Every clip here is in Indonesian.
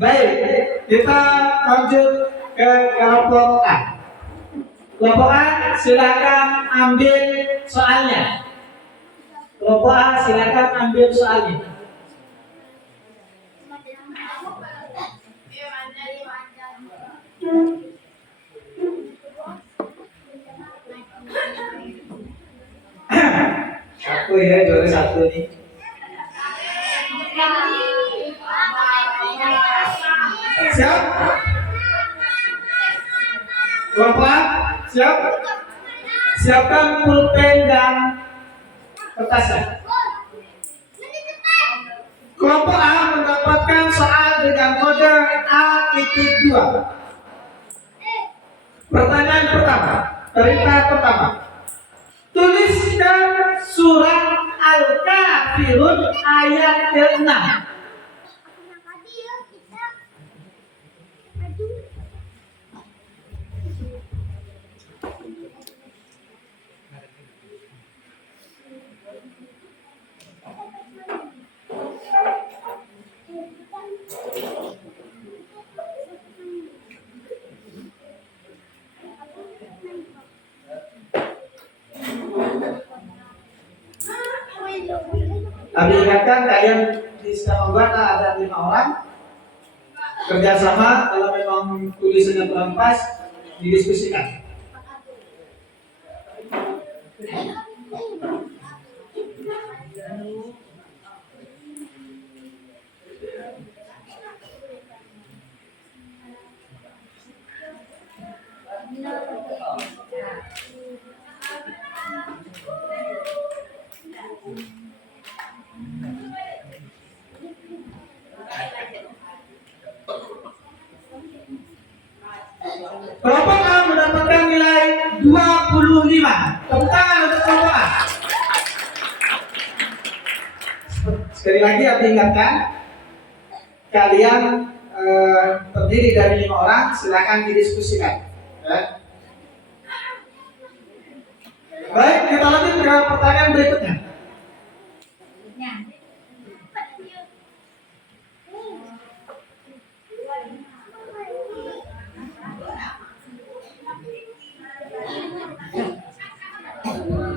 Baik, kita lanjut ke kelompok A. Kelompok A, silakan ambil soalnya. Kelompok A, silakan ambil soalnya. Satu ya, juara satu nih. Siap? Kelompok A, siap? Siapkan pulpen dan kertasnya. Kelompok A mendapatkan soal dengan kode A.2. Pertanyaan pertama, perintah pertama. Tuliskan surat Al-Kafirun ayat ke-6. Kami ingatkan kalian di Sekarang ada 5 orang kerjasama. Kalau memang tulisannya kurang pas, didiskusikan. Kelompok A mendapatkan nilai 25. Tepuk tangan untuk kelompok A. Sekali lagi aku ingatkan, kalian terdiri dari 5 orang, silakan didiskusikan. Ya. Baik, kita lanjut ke pertanyaan berikutnya.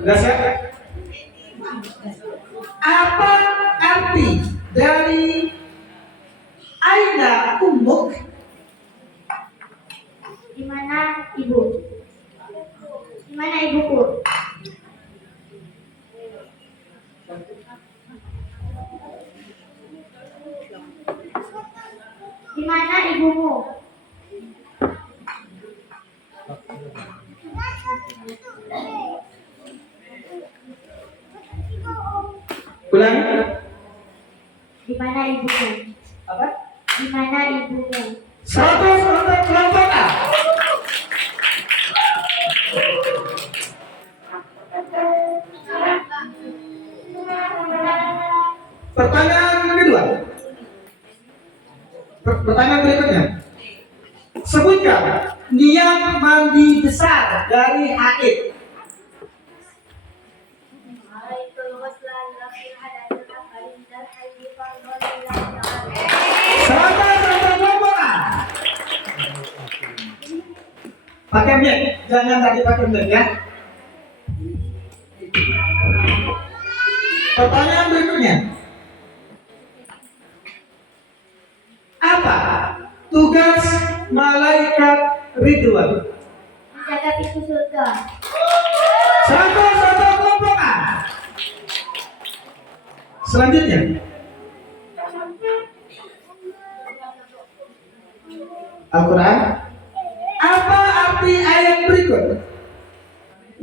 Sudah siap? Apa arti dari Aina Ummuk? Di mana ibu? Di mana ibuku? Di mana ibumu? Ulangi. Di mana ibumu? Apa? Di mana ibumu? 100 untuk kelompok A. Pertanyaan kedua. Pertanyaan berikutnya. Sebutkan niat mandi besar dari haid. Pakai mic, jangan tadi pakai mic ya. Pertanyaan berikutnya. Apa tugas malaikat Ridwan? Menjaga pintu surga. Satu kelompok A. Selanjutnya. Al-Quran. Apa arti ayat berikut?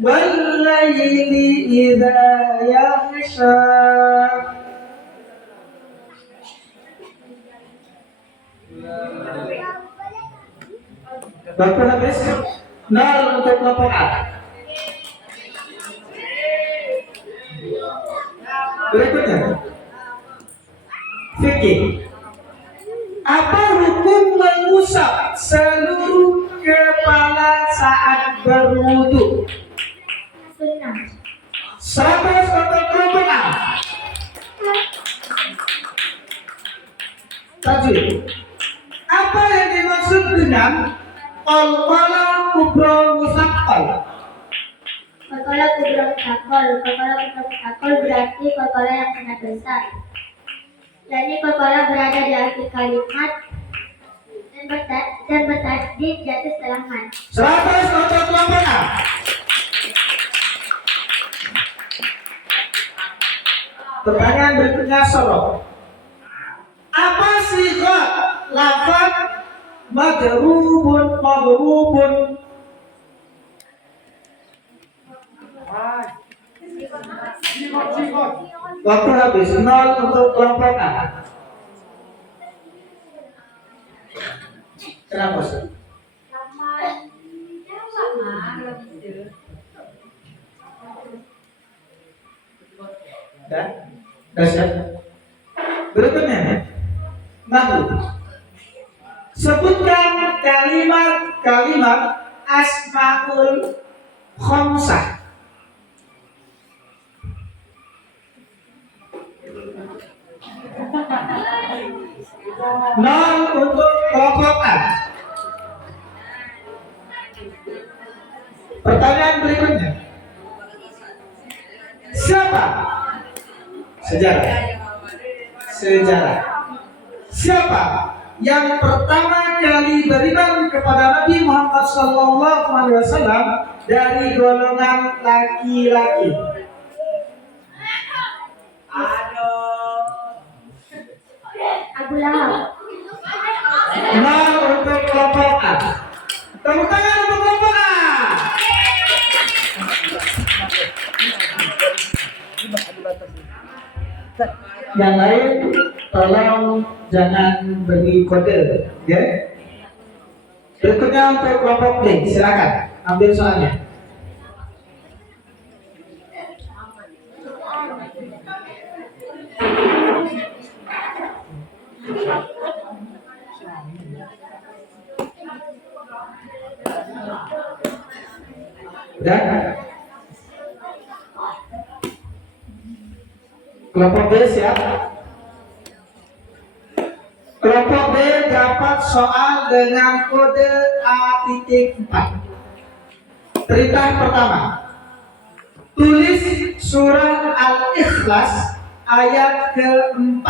Wal-laili idza yaghsha. Waktu habis. 0 untuk kelompok A. Berikutnya. Fikih. Apa hukum mengusap seluruh kepala saat berwudu? Sunnah. 100 untuk kelompok A. Tajwid. dengan qalqala kubra musaqqal. Qalqala kubra musaqqal. Qalqala kubra musaqqal berarti qalqala yang sangat besar. Jadi qalqala berada di akhir kalimat dan bertasdid di atas setelah man. 100 untuk kelompok A. Pertanyaan berikutnya sorot. Apa sifat lafaz madrubun? Waktu habis 0 untuk kelompok A. Kenapa sih? Dah siap. Berikutnya, nahu. Sebutkan kalimat asmaul khamsah. Nol untuk kelompok A. Pertanyaan berikutnya, siapa? Sejarah. Siapa yang pertama kali beriman kepada Nabi Muhammad SAW dari golongan laki-laki? Abu Lahab. Nol untuk kelompok A. Tepuk tangan untuk kelompok A. Yang lain tolong jangan beri kode, ya. Berikutnya untuk kelompok B, silakan ambil soalnya. Udah? Kelompok B siap? Kelompok B dapat soal dengan kode A.4. Perintah pertama, tulis surah Al-Ikhlas ayat ke-4.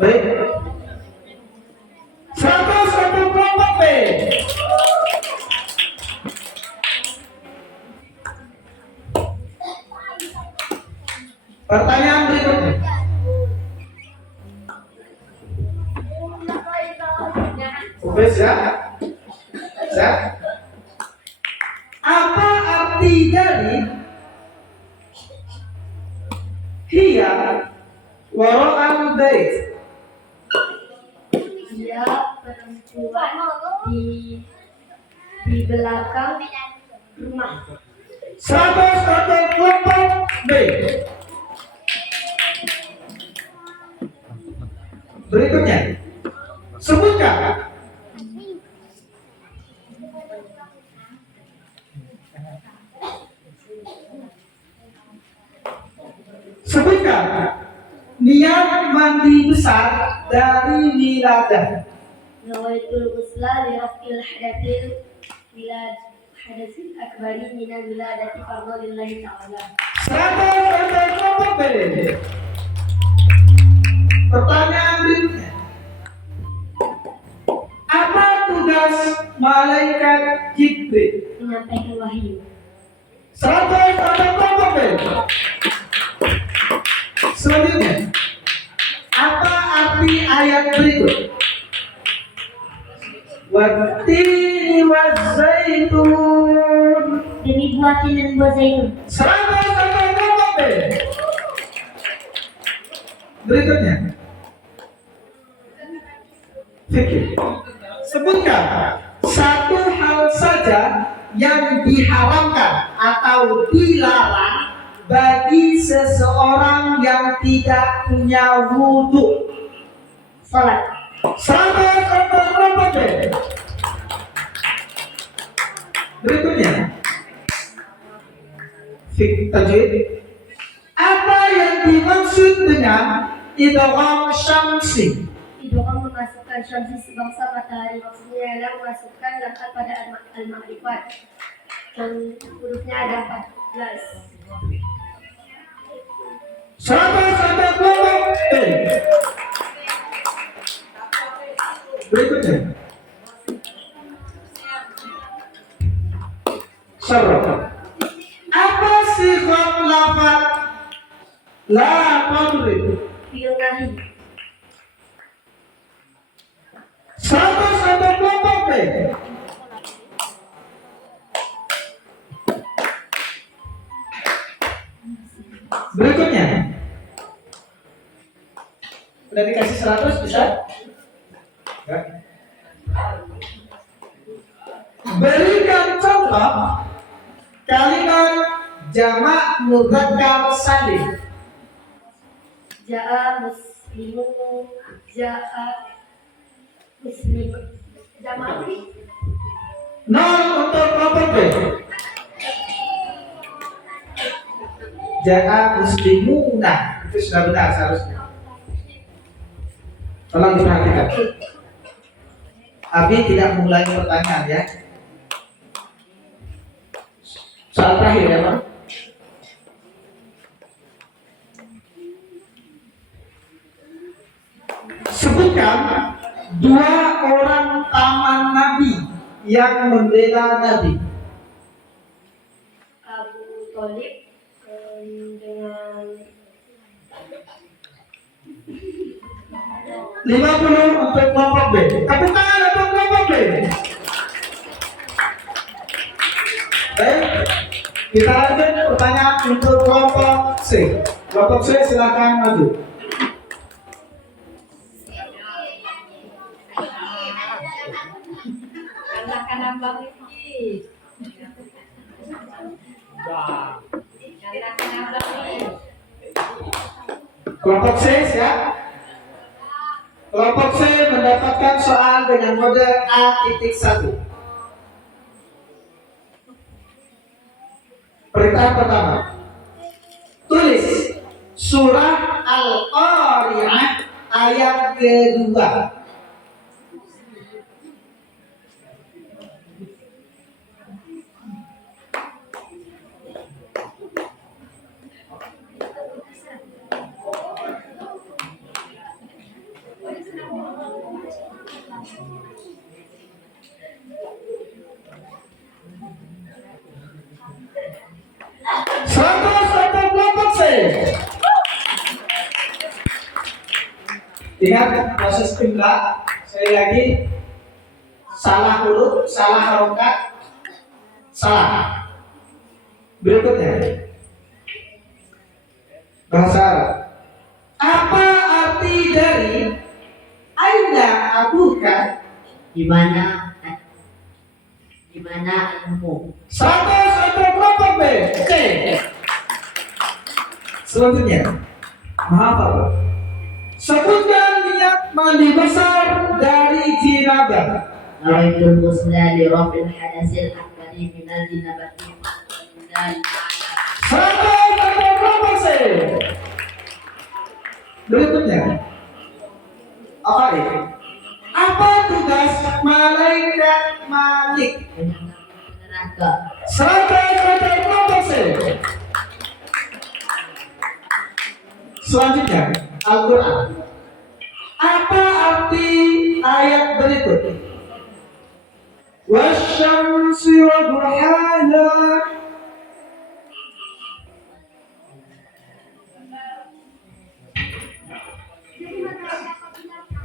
Baik. 100 untuk kelompok B. Pertanyaan berikutnya. Oke, siap? Siap? Apa arti dari hiya wara'al bait? Dia perempuan di belakang rumah. 100 untuk kelompok B. Berikutnya, sebutkan niat mandi besar dari wiladah. Nawaitul ghusla li raf'il hadatsil hadatsil akbari min al-wiladati fardhu lillahi ta'ala. 100 untuk kelompok B. Pertanyaan berikutnya, apa tugas malaikat Jibril? Menyampaikan wahyu. 100 untuk kelompok B. Selanjutnya, apa arti ayat berikut? Wattini wazzaitun. demi buah tin dan buah zaitun. 100 untuk kelompok B. Berikutnya. Fikir. Sebutkan satu hal saja yang diharamkan atau dilarang bagi seseorang yang tidak punya wudhu. Salat. 100 untuk kelompok B. Berikutnya. Tajwid. Apa yang dimaksud dengan idgham syamsi? Idgham memasukkan syamsi sebangsa matahari, maksudnya adalah memasukkan lafaz pada al-ma'rifat. Dan hurufnya ada 14. 100 untuk kelompok B. Berikutnya. Syarah. Apa sifat lafaz la tadrib? Fi'il nahi. 100 untuk kelompok B. Berikutnya. Udah dikasih 100 bisa? Ya. Berikan contoh kalimat jamak mudzakkar salim. Ja'a muslimu, ja'a muslim. Jamak. 0 untuk kelompok B. Ja'a muslimuna. Itu sudah benar seharusnya. Tolong diperhatikan. Abi tidak mengulangi pertanyaan ya. Soal terakhir ya Pak. Sebutkan 2 orang taman Nabi yang membela Nabi. Abu Thalib dengan 50 untuk kelompok B. Tepuk tangan untuk kelompok B. Baik, kita lanjut pertanyaan untuk kelompok C. Kelompok C silakan maju. Kelompok C siap. Kelompok C mendapatkan soal dengan kode A.1. Perintah pertama. Tulis surah Al-Qari'ah ayat kedua. Ingat proses imla, sekali lagi salah huruf, salah harokat, salah. Berikutnya bahasa Arab. Apa arti dari aina abuka? Di mana ilmu? 100 untuk kelompok B. C. Selanjutnya, maaf Pak. Sebutkan niat mandi besar dari jinabah. Nawaitul ghusla li raf'il hadasil akbari minal jinabati. 100 untuk kelompok C. Berikutnya, apa ini? Apa tugas malaikat Malik? Neraka. 100 untuk kelompok C. Selanjutnya, Al-Quran. Apa arti ayat berikut? Wasyamsi wa duhaha.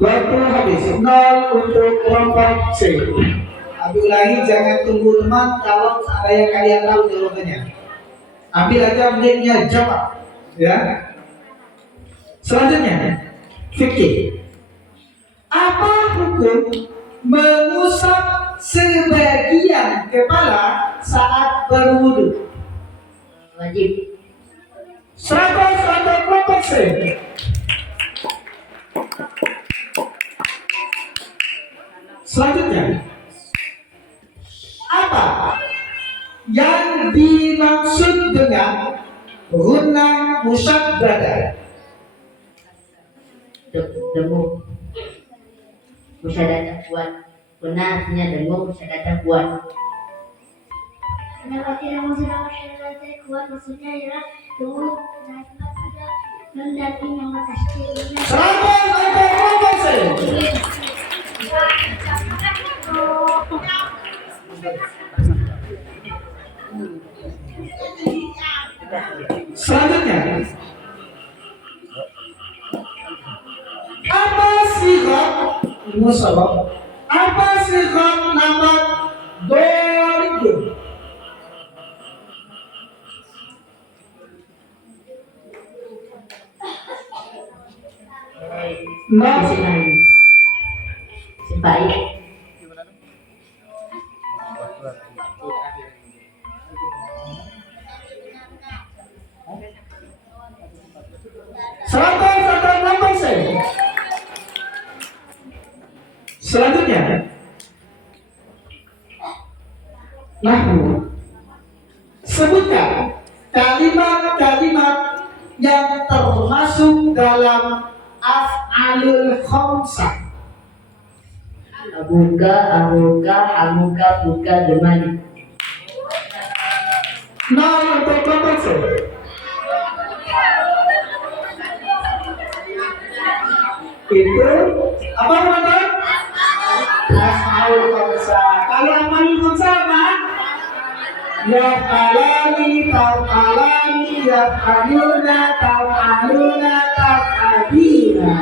Waktu habis. 0 untuk kelompok C. Abi ulangi, jangan tunggu teman kalau seandainya kalian tahu jawabannya. Ambil aja menitnya, jawab. Ya. Selanjutnya, fikih. Apa hukum mengusap sebagian kepala saat berwudu? Wajib. 100 atau berapa persen? Selanjutnya, apa yang dimaksud dengan gunna musyaddadah? Dengung. Musyadadah kuat. Guna artinya dengung, musyadadah kuat. Kenapa tidak maksudnya kuat? Maksudnya adalah tunggu dan ada mendamping yang pasti. 100 atau berapa persen? Selanjutnya, apa sifat musabab? Apa sifat nama doribun? Nah, Sebaik. seratus atau 6%. Selanjutnya, nahwu. Sebutkan kalimat-kalimat yang termasuk dalam af'alul khamsah. Abuka, amuka, hamuka, buka, demani. 0 atau 4%. Itu apa teman-teman? Af'alul khamsah. Kalau af'alul khamsah apa? Yaf'alani, taf'alani, yaf'aluna, taf'aluna, taf'alina.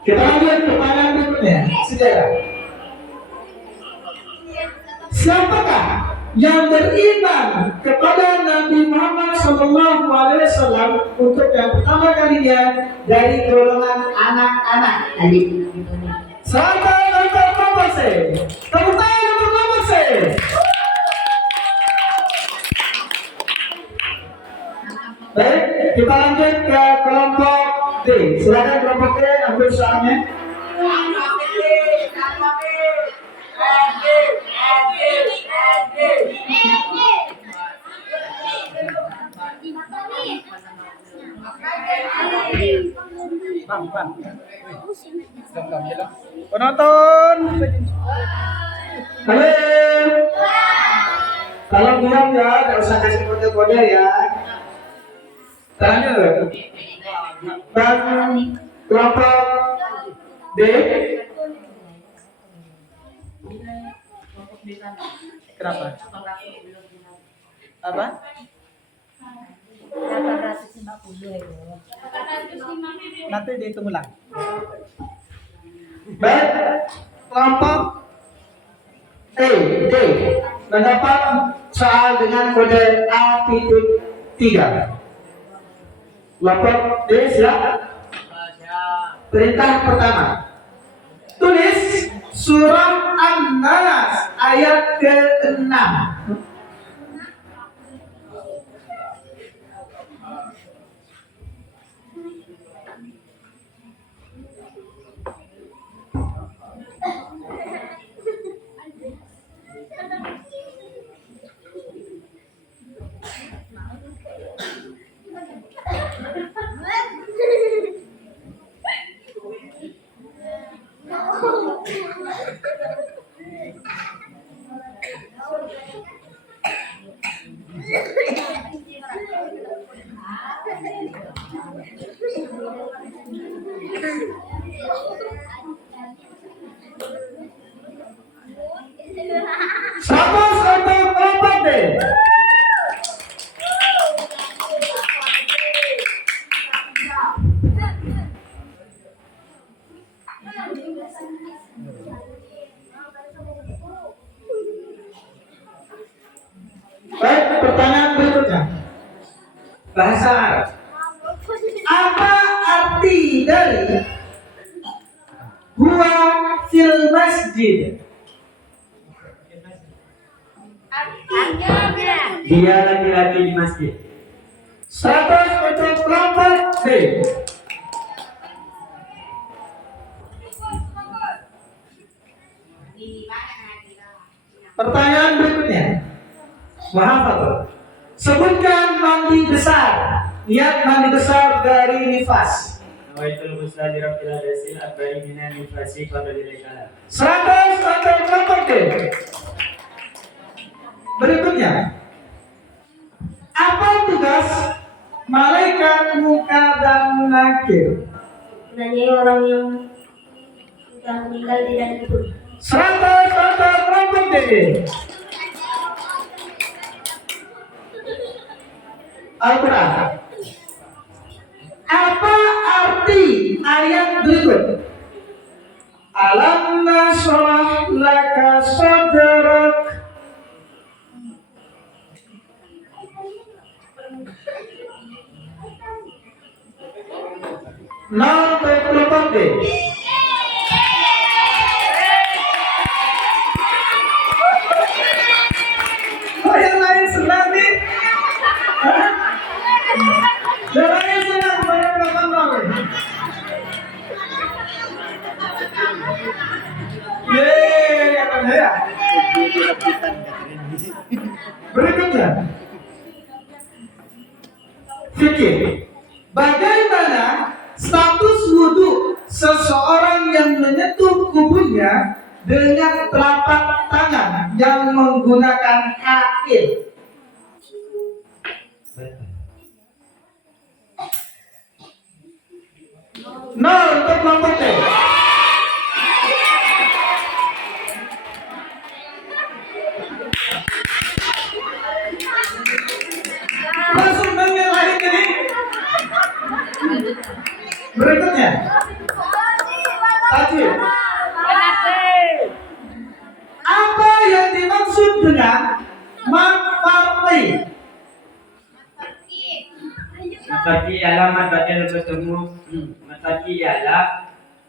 Kita lanjut pertanyaan berikutnya. Sejarah. Siapakah yang beriman kepada Nabi Muhammad SAW untuk yang pertama kalinya dari golongan anak-anak? Ali. 100 atau 4%. Tepuk tangan untuk 4%. Baik, kita lanjut ke kelompok D. Silakan kelompok D ambil soalnya. Penonton. Halo. Kalau diam ya, tidak usah kasih kode-kode ya. Tanya dan kelompok D. Kenapa? Apa? 850. Nanti dihitung ulang. Baik, kelompok D mendapat soal dengan kode A.3. Kelompok D silakan. Perintah pertama, tulis surah An-Nas ayat ke-6. Seratus atau kelompok D. bahasa Arab. Apa arti dari huwa fil masjid? Dia laki-laki di masjid. 100 untuk kelompok B. Pertanyaan berikutnya. Mahafal. Sebutkan mandi besar. Niat mandi besar dari nifas. Nawaitul ghusla li rabbil adasil akbari minan nifasi qabla al-ikala. 100 untuk kelompok D. Berikutnya. Apa tugas malaikat muka dan nakir? Menanyai orang yang sudah meninggal tidak hidup. 100 untuk kelompok D. Al-Quran. Apa arti ayat berikut? Alam nasrah laka sadrak. Nol kelompok D. Oh, yang lain senang nih. Hah? Yang lain senang bayar 8 tahun. Yeay, katanya ya. Berikutnya, fikir. Bagaimana status wudhu seseorang yang menyentuh kubunya dengan telapak tangan yang menggunakan kain? Nol untuk kelompok D. Langsung menyalahin ini. Berikutnya, tajwid. Apa yang dimaksud dengan mafarti? Mataki ialah mat badal yang bertemu. Mataki ialah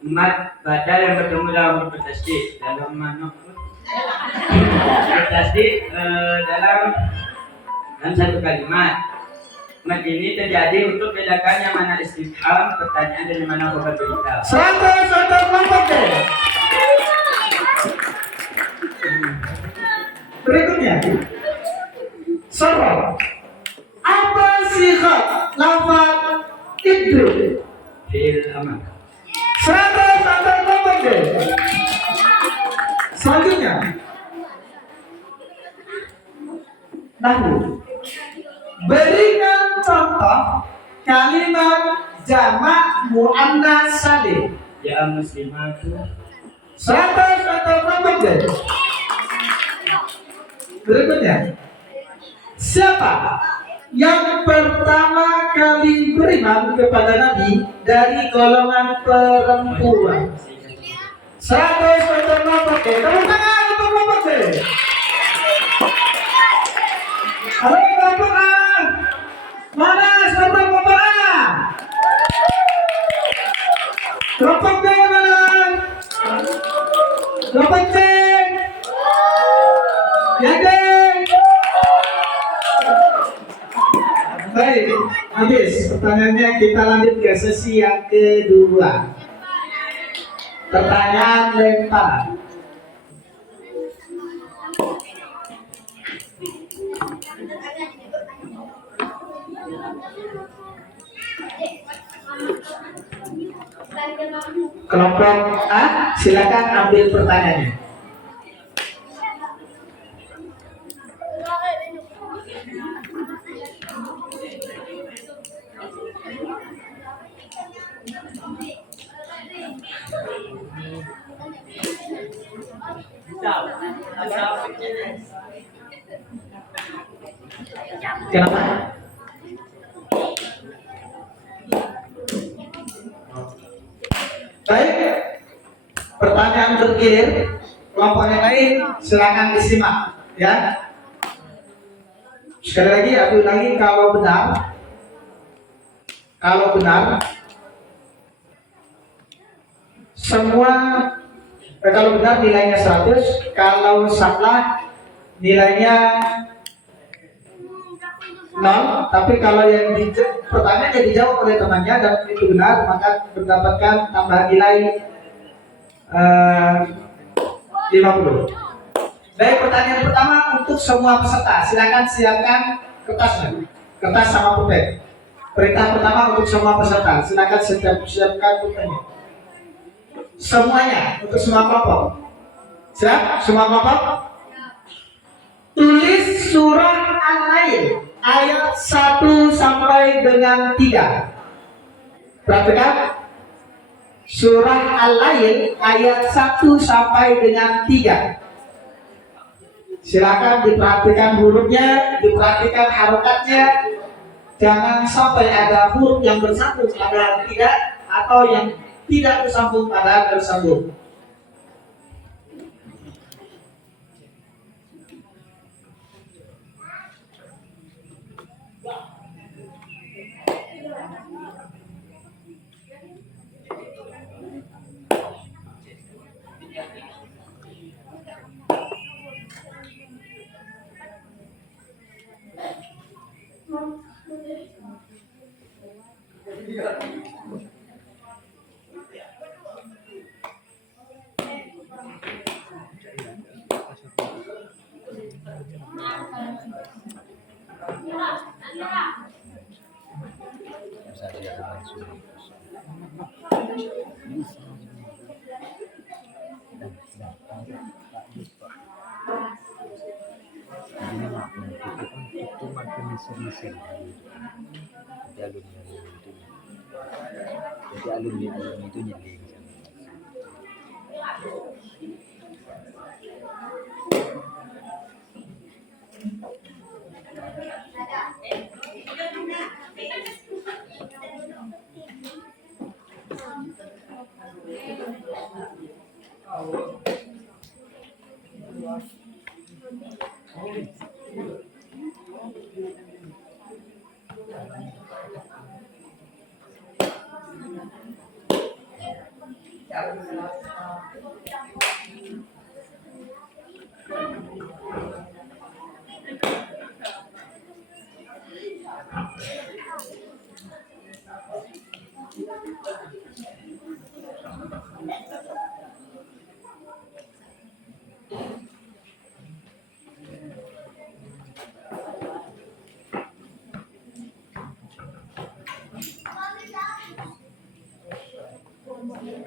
mat badal yang bertemu dalam huruf tasydid. Dalam mana tasydid dalam satu kalimat. Mat ini terjadi untuk bedakan yang mana istifham, pertanyaan, dan yang mana khabar berita. 100 untuk kelompok D. Berikutnya, Sarah. Apa sifat lafaz ibnu? Fi'il amr. 100 untuk kelompok D. Selanjutnya, Nahwu. Berikan contoh kalimat jamak muannas salim. Ya muslimatu. 100 untuk kelompok D. Berikutnya, siapa yang pertama kali beriman kepada Nabi dari golongan perempuan? 100 untuk kelompok D. Tepuk tangan untuk kelompok D. Halo kelompok A. Mana kelompok kelompok A? Kelompok B mana? Kelompok C. Ya deh. Baik, habis pertanyaannya, kita lanjut ke sesi yang kedua. Pertanyaan lempar. Kelompok A, silakan ambil pertanyaannya. Kenapa? Baik, pertanyaan bergilir. Kelompok yang lain silakan disimak, ya. Sekali lagi, aku ulangi, kalau benar Kalau benar, kalau benar nilainya 100, kalau salah nilainya 0. Tapi kalau yang pertanyaan yang dijawab oleh temannya dan itu benar, maka mendapatkan tambahan nilai 50. Baik, pertanyaan pertama untuk semua peserta. Silakan siapkan kertasnya, kertas sama pulpen. Perintah pertama untuk semua peserta. Silakan siapkan pulpennya. Semuanya untuk semua kelompok. Siap? Semua kelompok? Tulis surah Al-Lail ayat 1 sampai dengan 3. Perhatikan. Surah Al-Lail ayat 1 sampai dengan 3. Silakan diperhatikan hurufnya, diperhatikan harokatnya. Jangan sampai ada huruf yang bersambung padahal tidak, atau yang tidak bersambung padahal bersambung. Jadi alumni itu nyeli.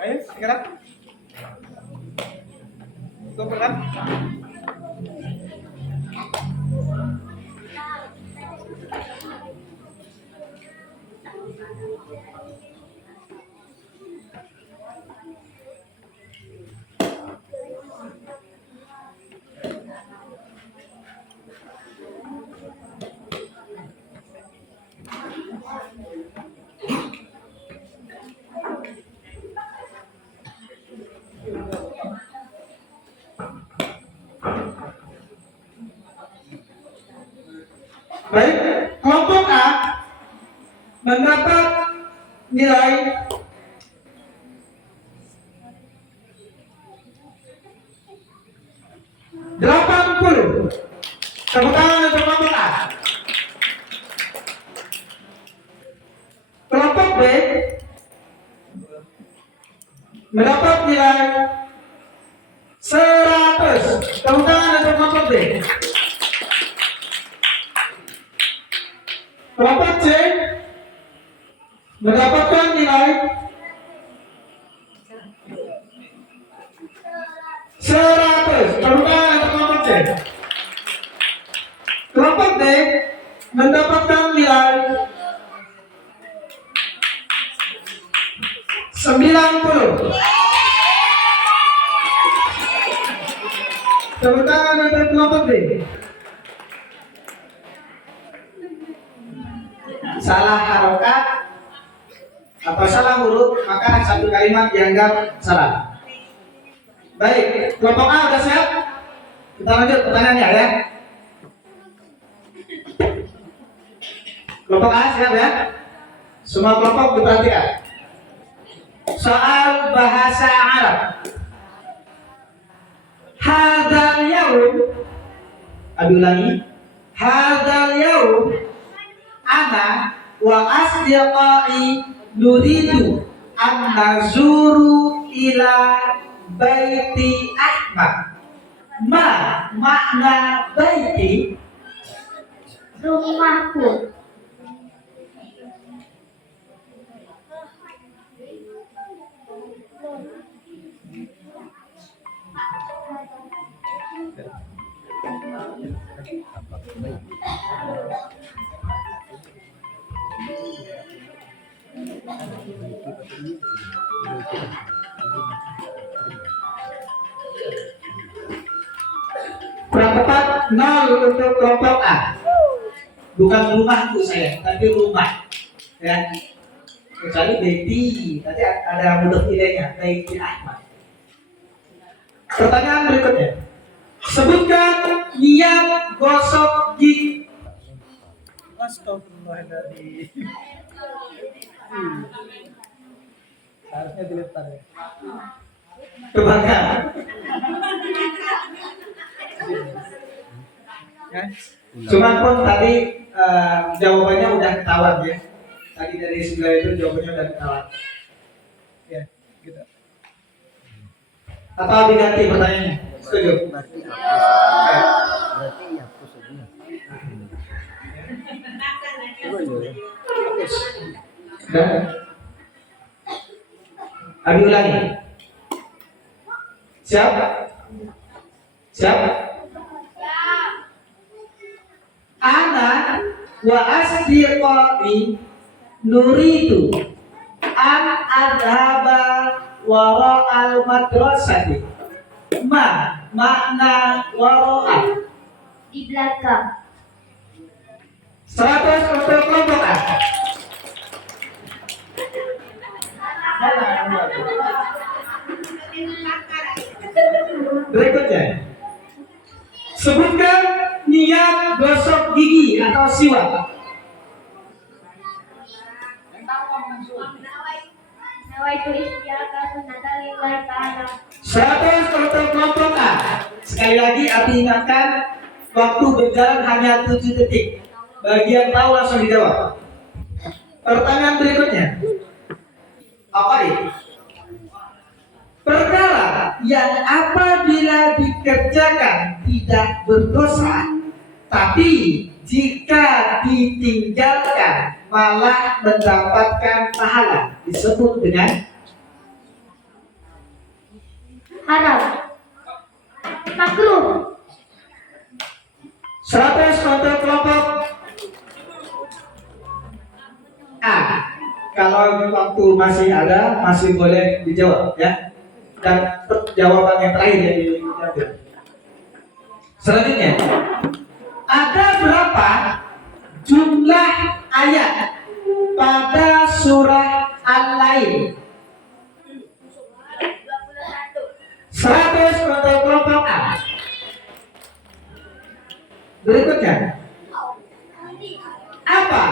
Ayo, sekarang. Kumpulkan. Baik, kelompok A mendapat nilai 80. Tepuk tangan untuk kelompok A. Kelompok B mendapat nilai 100. Tepuk tangan untuk kelompok B. Kelompok C mendapatkan nilai 100. Tepuk tangan untuk kelompok C. Kelompok D mendapatkan nilai 90. Tepuk tangan untuk kelompok D. Salah harokat atau salah huruf, maka satu kalimat dianggap salah. Baik, kelompok A sudah siap? Kita lanjut pertanyaannya ya. Kelompok A siap ya? Semua kelompok diperhatikan. Soal bahasa Arab. Hadzal yaum, ulangi. Hadzal yaum ana wa asdiqai nuridu an nazuru ila baiti Ahmad. Ma makna baiti? Rumahku. Kurang tepat 0 untuk kelompok A. Bukan rumahku saya, tapi rumah. Ya. Kecuali baby, tadi ada mudhof ilaihnya, baby Ahmad. Pertanyaan berikutnya. Sebutkan niat gosok gigi. Astagfirullahaladzim. Harusnya diletar ya. Kebakar. Ya. Cuman pun tadi jawabannya udah ketahuan ya. Tadi dari 9 itu jawabannya udah ketahuan. Ya, gitu. Atau diganti pertanyaannya? Setuju? Berarti hapus aja. Dan Abi ulangi. Siap? Siap? Ana wa asdiqai nuridu an adhaba wara'al madrasati. Ma makna wara'a? Di belakang. 100 untuk kelompok A. Berikutnya, sebutkan niat gosok gigi atau siwak. Nawaitu istiaka sunatan lillahi ta'ala. 100 untuk kelompok A. Sekali lagi, Abi ingatkan, waktu berjalan hanya 7 detik. Bagi yang tahu langsung dijawab. Pertanyaan berikutnya, apa ini? Perkara yang apabila dikerjakan tidak berdosa, tapi jika ditinggalkan malah mendapatkan pahala, disebut dengan Haram. Makruh. 100 untuk kelompok A. Kalau waktu masih ada, masih boleh dijawab ya. Dan jawaban yang terakhir yang diambil. Selanjutnya, ada berapa jumlah ayat pada surah Al-Lail? 100 untuk kelompok A. Berikutnya, apa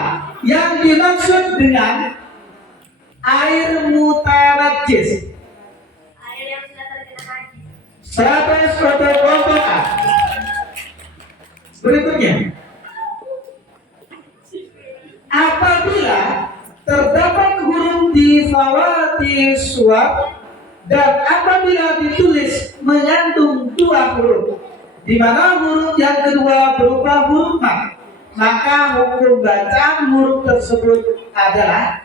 yang dimaksud dengan air mutanajjis? Air yang sudah terkena najis. 100 untuk kelompok A. Berikutnya, apabila terdapat huruf di fawati suwab dan apabila ditulis mengandung 2 huruf, di mana huruf yang kedua berupa huruf mat, maka hukum bacaan huruf tersebut adalah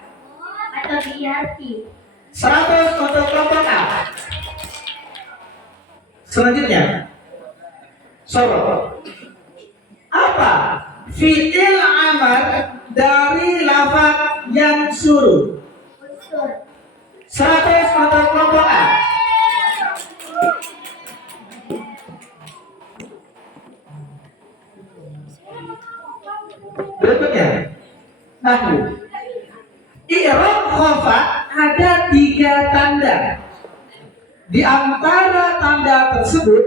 Atau diarti. 100 untuk kelompok A. Selanjutnya, sorot. Apa fi'il amar dari lafaz yang suruh? Unsur. 100 untuk kelompok A. Berikutnya, nahwu. I'rab khafat ada 3 tanda. Di antara tanda tersebut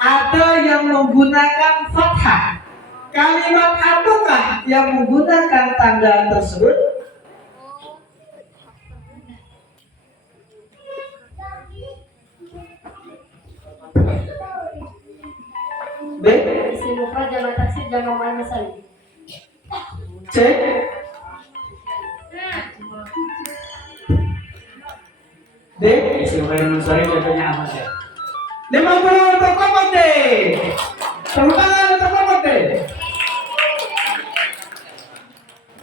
ada yang menggunakan fathah. Kalimat apakah yang menggunakan tanda tersebut? Isim mufrad jamak taksir jamak muannas salim. C. D. Isim ghairun munsharif contohnya apa sih? 50 untuk kelompok D. Tepuk tangan untuk kelompok D.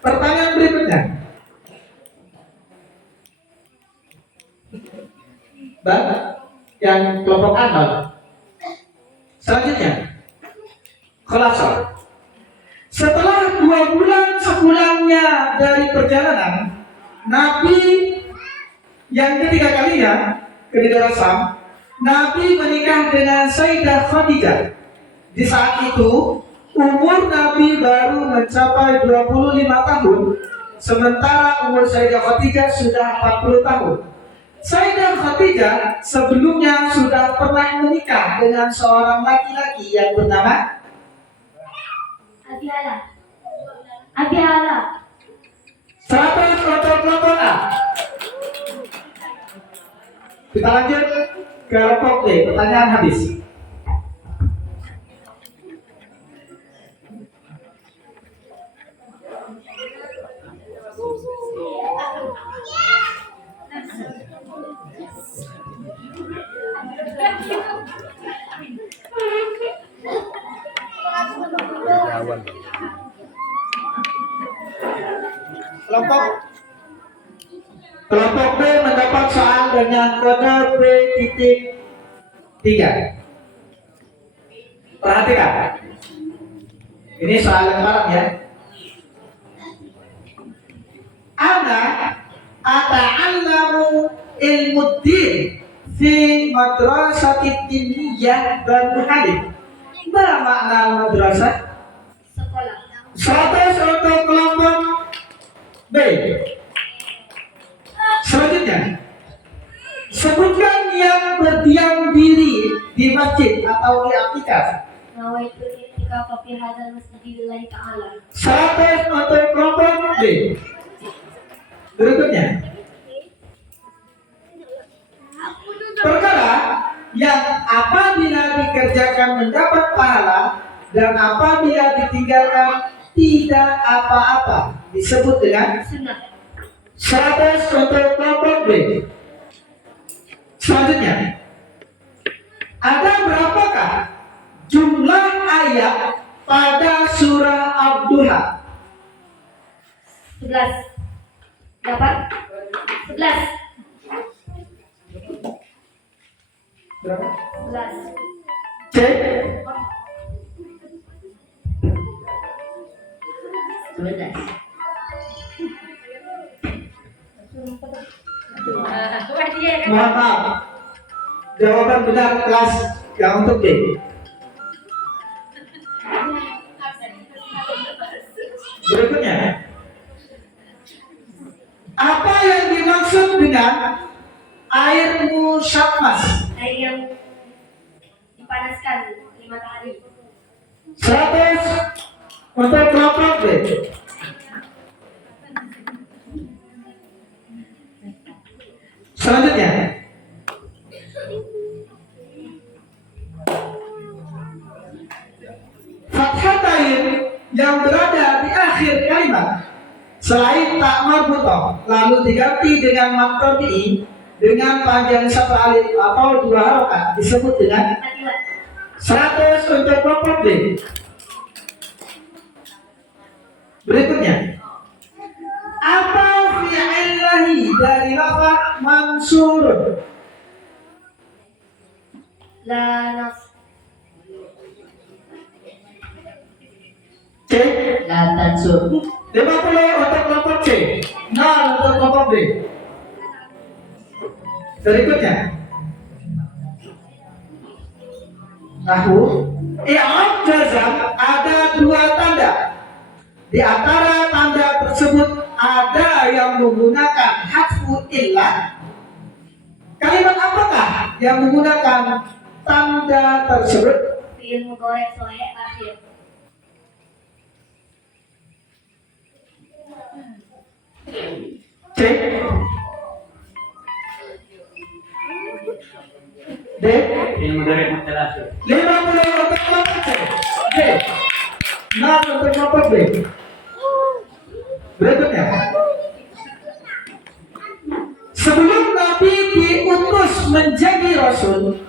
Pertanyaan berikutnya. Bang, yang kelompok A. Selanjutnya, Khulasah. Setelah 2 bulan sepulangnya dari perjalanan, Nabi yang ketiga kalinya ke negara Sam, Nabi menikah dengan Sayyidah Khadijah. Di saat itu, umur Nabi baru mencapai 25 tahun, sementara umur Sayyidah Khadijah sudah 40 tahun. Sayyidah Khadijah sebelumnya sudah pernah menikah dengan seorang laki-laki yang bernama Abi Ala. Abi Ala. 100 untuk kelompok A. Kita lanjut ke kelompok B. Pertanyaan habis. Awal. Kelompok B mendapat soal dengan kode B.3. Perhatikan. Ini soal lemparan ya. Ana ata'allamu ilmuddin fi madrasatid diniyah Banu Halim. Ma makna madrasah? Sekolah. 100 untuk kelompok B. Selanjutnya, sebutkan yang berdiam diri di masjid atau i'tikaf. Nawaitu i'tikaf fi hadzal masjid lillahi ta'ala. 100 untuk kelompok B. Berikutnya, perkara yang apabila dikerjakan mendapat pahala dan apabila ditinggalkan tidak apa-apa disebut dengan Sunnah. 100 untuk kelompok B. Selanjutnya, ada berapakah jumlah ayat pada surah Ad-Duha? 11. Dapat? 11. Berapa? 11. C. 12. Mohon maaf. Jawaban benar kelas yang untuk D. Berikutnya, apa yang dimaksud dengan air musyammas? Air yang dipanaskan di matahari. 100 untuk kelompok B. Selanjutnya, fathatain yang berada di akhir kalimat selain tak marbutoh lalu diganti dengan maktobi dengan panjang satu alif atau 2 harokat disebut dengan Matiwan. 100 untuk kelompok B. Berikutnya, apa fi'illahi dari lafaz mansur? La nafs. C. La tansur. 50 untuk kelompok C, 0 untuk kelompok B. Berikutnya, Nahu i'rab jazam ada 2 tanda. Di antara tanda tersebut ada yang menggunakan hadfu illah. Kalimat apakah yang menggunakan tanda tersebut? Fi'il mudhari' sahih akhir. C. D. Ini mudhari' mutalashir. 50 untuk kelompok C. B. Nah, untuk kelompok B. Berikutnya. Sebelum Nabi diutus menjadi Rasul,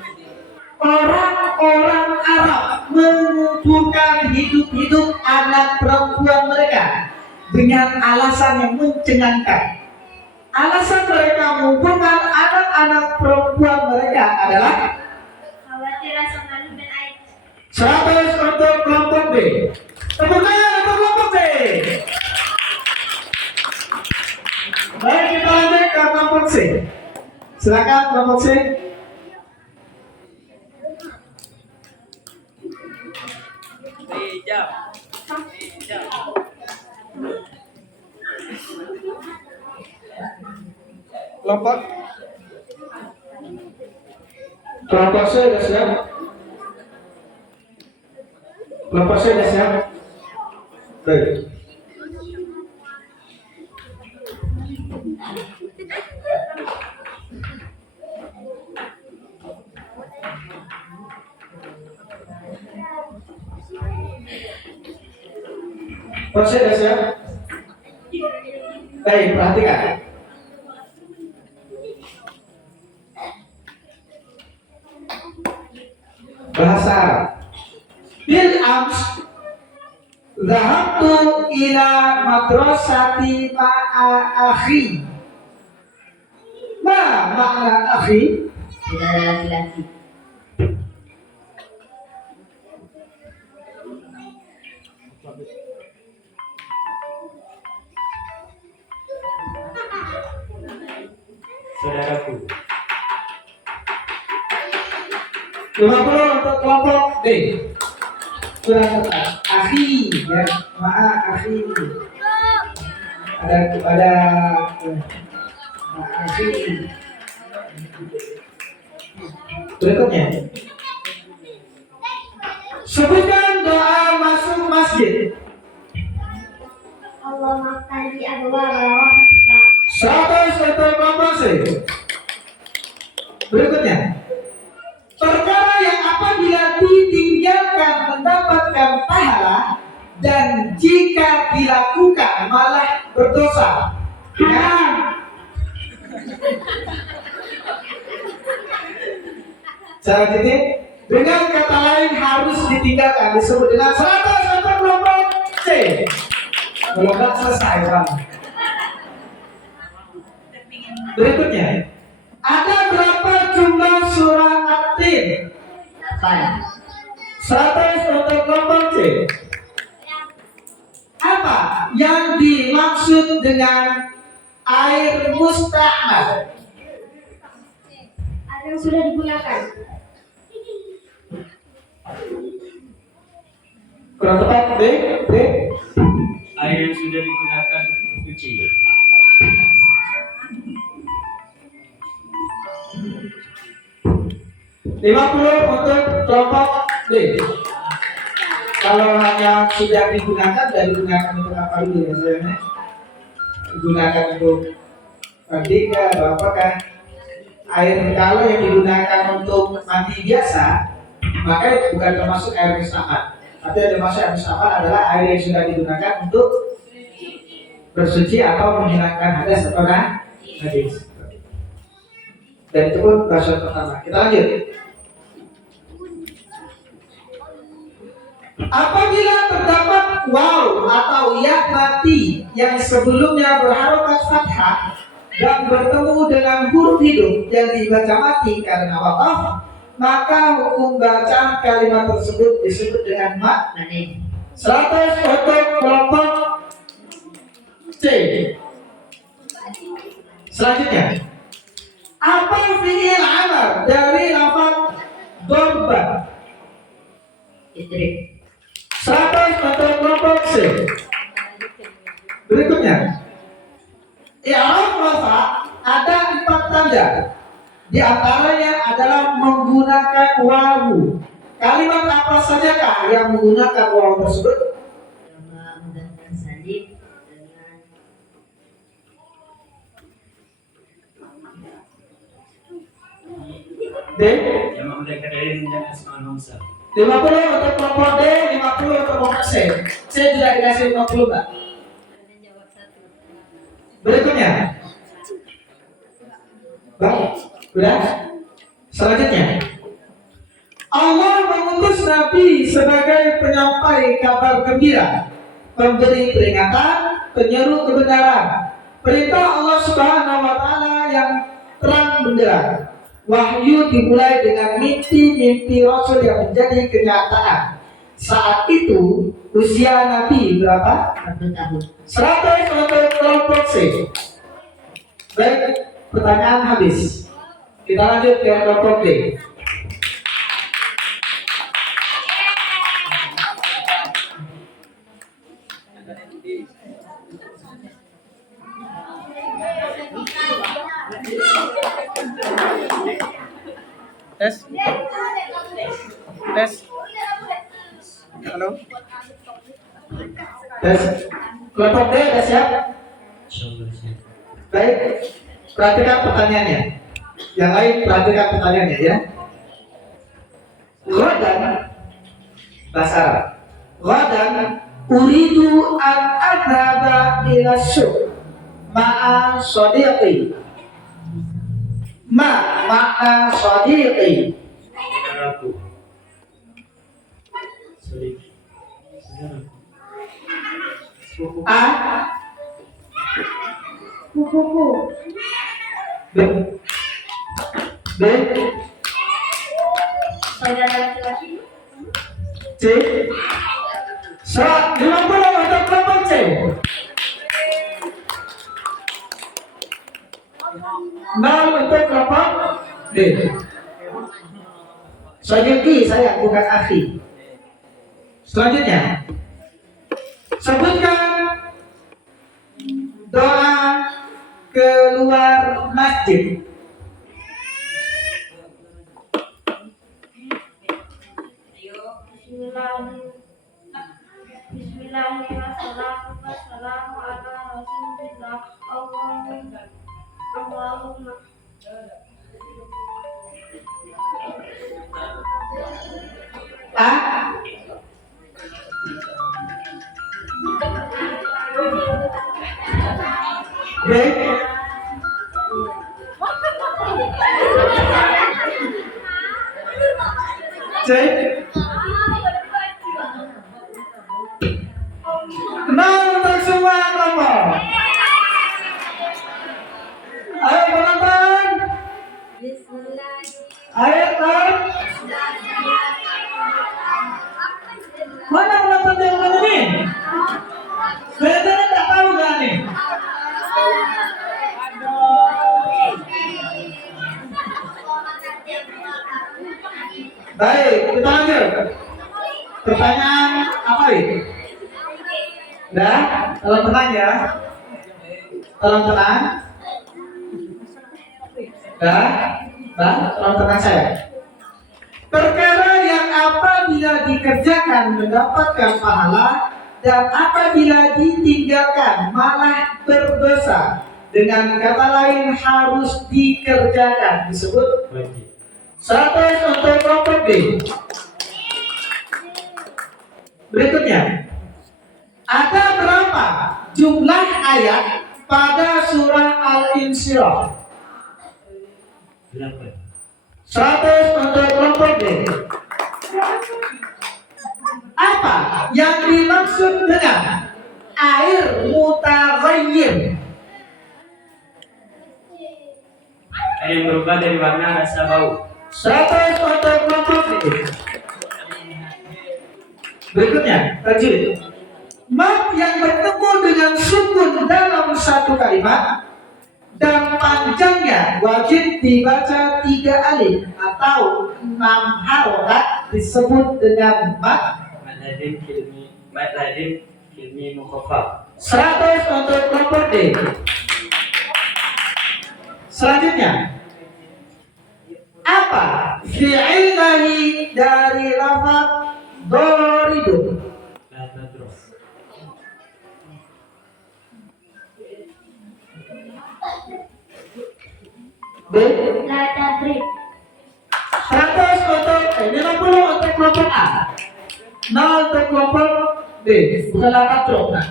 orang-orang Arab mengumpulkan hidup-hidup anak perempuan mereka dengan alasan yang mencengangkan. Alasan mereka mengumpulkan anak-anak perempuan mereka adalah khawatir rasa malu dan aib. 100 untuk kelompok B. Tepuk tangan untuk kelompok B. Baik, kita lanjut ke kelompok C. Silakan kelompok C. Hijau. Kelompok kelompok C sudah siap. Kelompok C sudah siap. Baik. Kelompok C sudah siap. Baik, perhatikan. Bahasa Arab. Bil ams dhahabtu ila madrasati ma'a akhi. Ma makna akhi? Saudara laki-laki. Saudaraku. 50 untuk kelompok D. Sudah tepat. Akhi, ya, ma'a akhi. Ada ma'a akhi. Berikutnya. Sebutkan doa masuk masjid. Allah maftali abwa rahmatika. 100 untuk kelompok C. Berikutnya. Perkara yang apabila ditinggalkan mendapatkan pahala dan jika dilakukan malah berdosa. Haram. Cara titik dengan kata lain harus ditinggalkan disebut dengan 100 untuk kelompok C. Belum selesai, Bang. Berikutnya, ada berapa jumlah surah At-Tin? 8. 100 untuk kelompok C. Apa yang dimaksud dengan air musta'mal? Ada yang sudah digunakan. Kurang tepat, B. Air yang sudah digunakan untuk cuci. $50 untuk kelompok D. Kalau hanya sudah digunakan dan digunakan untuk apa dulu ya sayangnya? Digunakan untuk mandi atau apakah? Air kalau yang digunakan untuk mandi biasa, maka bukan termasuk air musta'mal. Tapi yang termasuk air musta'mal adalah air yang sudah digunakan untuk bersuci atau menghilangkan hadas atau najis. Dan itu pun bahasa pertama. Kita lanjut. Apabila terdapat waw atau ya mati yang sebelumnya berharokat fathah dan bertemu dengan huruf hidup yang dibaca mati karena wakaf, maka hukum baca kalimat tersebut disebut dengan Mane. 100 untuk kelompok C. Selanjutnya, apa fi'il amar dari lafaz dorba? Idrik. 100 untuk kelompok C. Berikutnya, i'rab rafa ada 4 tanda. Di antaranya adalah menggunakan wawu. Kalimat apa sajakah yang menggunakan wawu tersebut? Nama mudzakkar salim dengan D. Yang mudzakkar dan asmaul hamzah. 50 untuk kelompok D, 50 untuk kelompok C. C juga dikasih 50, Mbak. Berikutnya. Baik, udah. Selanjutnya. Allah mengutus Nabi sebagai penyampai kabar gembira, pemberi peringatan, penyeru kebenaran. Perintah Allah Subhanahu wa taala yang terang benderang. Wahyu dimulai dengan mimpi-mimpi Rasul yang menjadi kenyataan. Saat itu usia Nabi berapa? 1 tahun. 100 untuk kelompok C. Baik, pertanyaan habis. Kita lanjut ke kelompok D. Tes. Tes. Halo. Tes. Kelompok D ada siap? Baik, perhatikan pertanyaannya. Yang lain perhatikan pertanyaannya ya. Ghadan bahasa Arab. Ghadan uridu an adhaba ila syuk ma'a sadiqi. Ma'a sadiqi. Saudaraku. Sedikit. A Kukuku. B B Saudara laki-laki. C 50 untuk kelompok C. 0 untuk kelompok D. Sadiqi saya bukan akhi. Selanjutnya, sebutkan doa keluar masjid. Allahumma A B C 0 untuk semua kelompok. Ayo penonton. Ayo kan. Mana penonton yang mana nih? Kelihatannya tak tahu kan nih? Baik, kita lanjut. Pertanyaan apa ini? Dah, tolong tenang ya. Tolong tenang. Dah, tolong tenang saya. Perkara yang apabila dikerjakan mendapatkan pahala dan apabila ditinggalkan malah berdosa. Dengan kata lain harus dikerjakan disebut Wajib. 100 untuk kelompok B. Berikutnya, ada berapa jumlah ayat pada surah Al-Insyirah? 8. 100 untuk kelompok D. Apa yang dimaksud dengan air mutaghayyir? Air yang berubah dari warna, rasa, bau. 100 untuk kelompok D. Berikutnya, lanjut. Mat yang bertemu dengan sukun dalam satu kalimat dan panjangnya wajib dibaca 3 alif atau 6 harokat disebut dengan mat. Mad lazim kilmi mukhaffaf. 100 untuk kelompok D. Selanjutnya, apa fi'il nahi dari lafaz doribu? La tadrus. B. la tadrib. 100 untuk 50 untuk kelompok A, 0 untuk kelompok B. Bukan lawan drop, nah,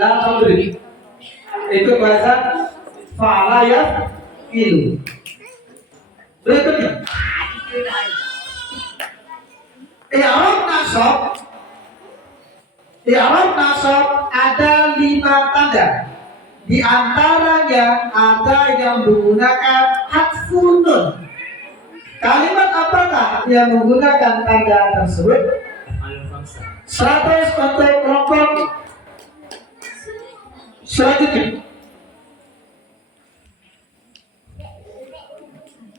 lawan pemberi. Ikut bahasan fa'ala ya ilu. Berikutnya, i'rab nasab ada 5 tanda. Di antaranya ada yang menggunakan hadfun nun. Kalimat apakah yang menggunakan tanda tersebut? 100 untuk kelompok selanjutnya.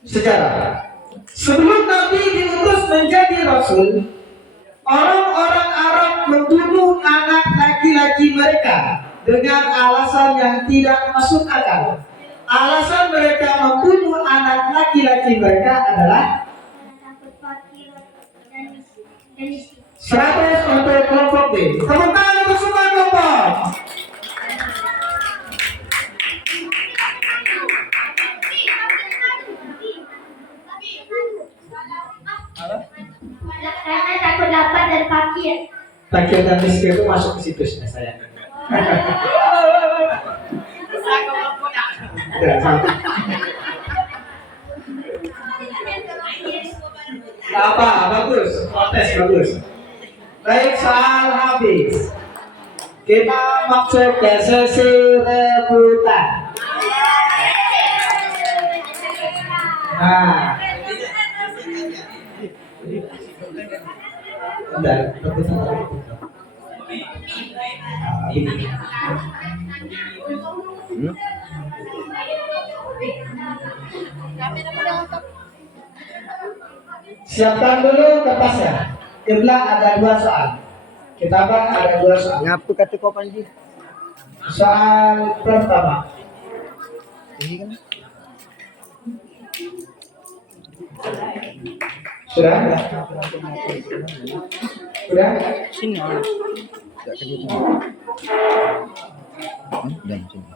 Sejarah. Sebelum Nabi diutus menjadi Rasul, orang-orang Arab membunuh anak laki-laki mereka dengan alasan yang tidak masuk akal. Alasan mereka membunuh anak laki-laki mereka adalah takut fakir dan miskin. 100 untuk kelompok B. Tepuk tangan untuk semua kelompok. Karena takut lapar dan fakir. Fakir dan miskin itu masuk ke situsnya saya. Ya, sama. Apa? Bagus. Protes bagus. Baik, soal habis. Kita masuk ke sesi rebutan. Nah, bentar, rebutan. Siapkan dulu kertasnya. Imla ada 2 soal. Kitabah ada 2 soal. Ngapa kata kau panji? Soal pertama. Ini kan Sudah? Sudah? sini. Tak kerja sini. Dan sini.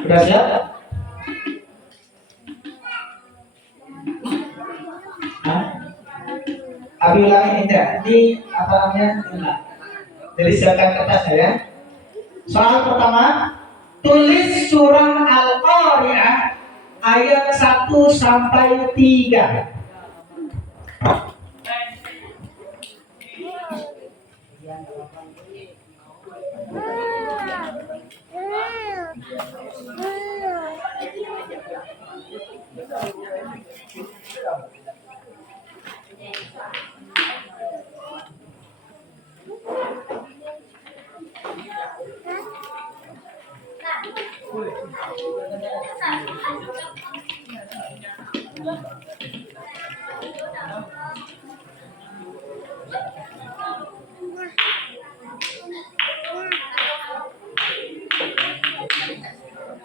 Sudah siap? Hah? Abi ulangin Indra. Ini apa namanya? Indra. Jadi siapkan kertasnya ya. Soal pertama, tulis surah Al-Qari'ah ayat 1 sampai 3.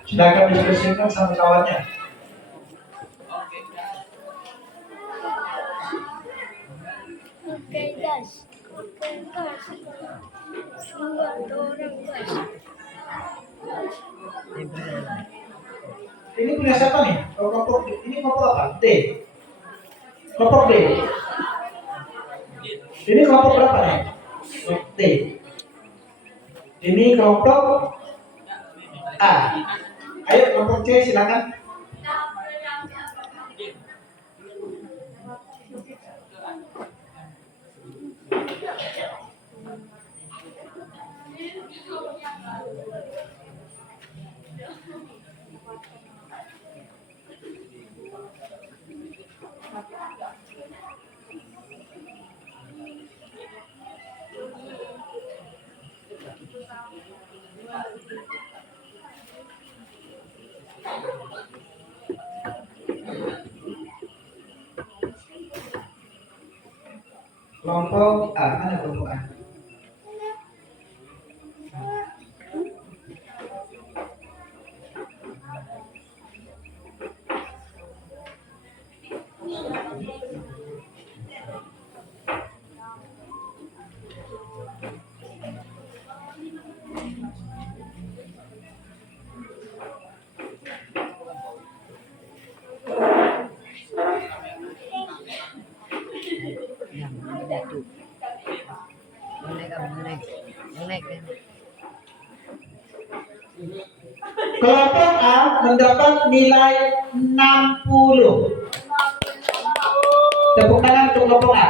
Silakan diskusikan sama kawannya. Ini punya siapa nih? Kelompok ini kelompok apa? D. Kelompok D. Ini kelompok berapa nih? D. Ini kelompok A. Ayo kelompok C silakan. Kelompok A, mana kelompok A? Kelompok A mendapat nilai 60. Tepuk tangan untuk kelompok A.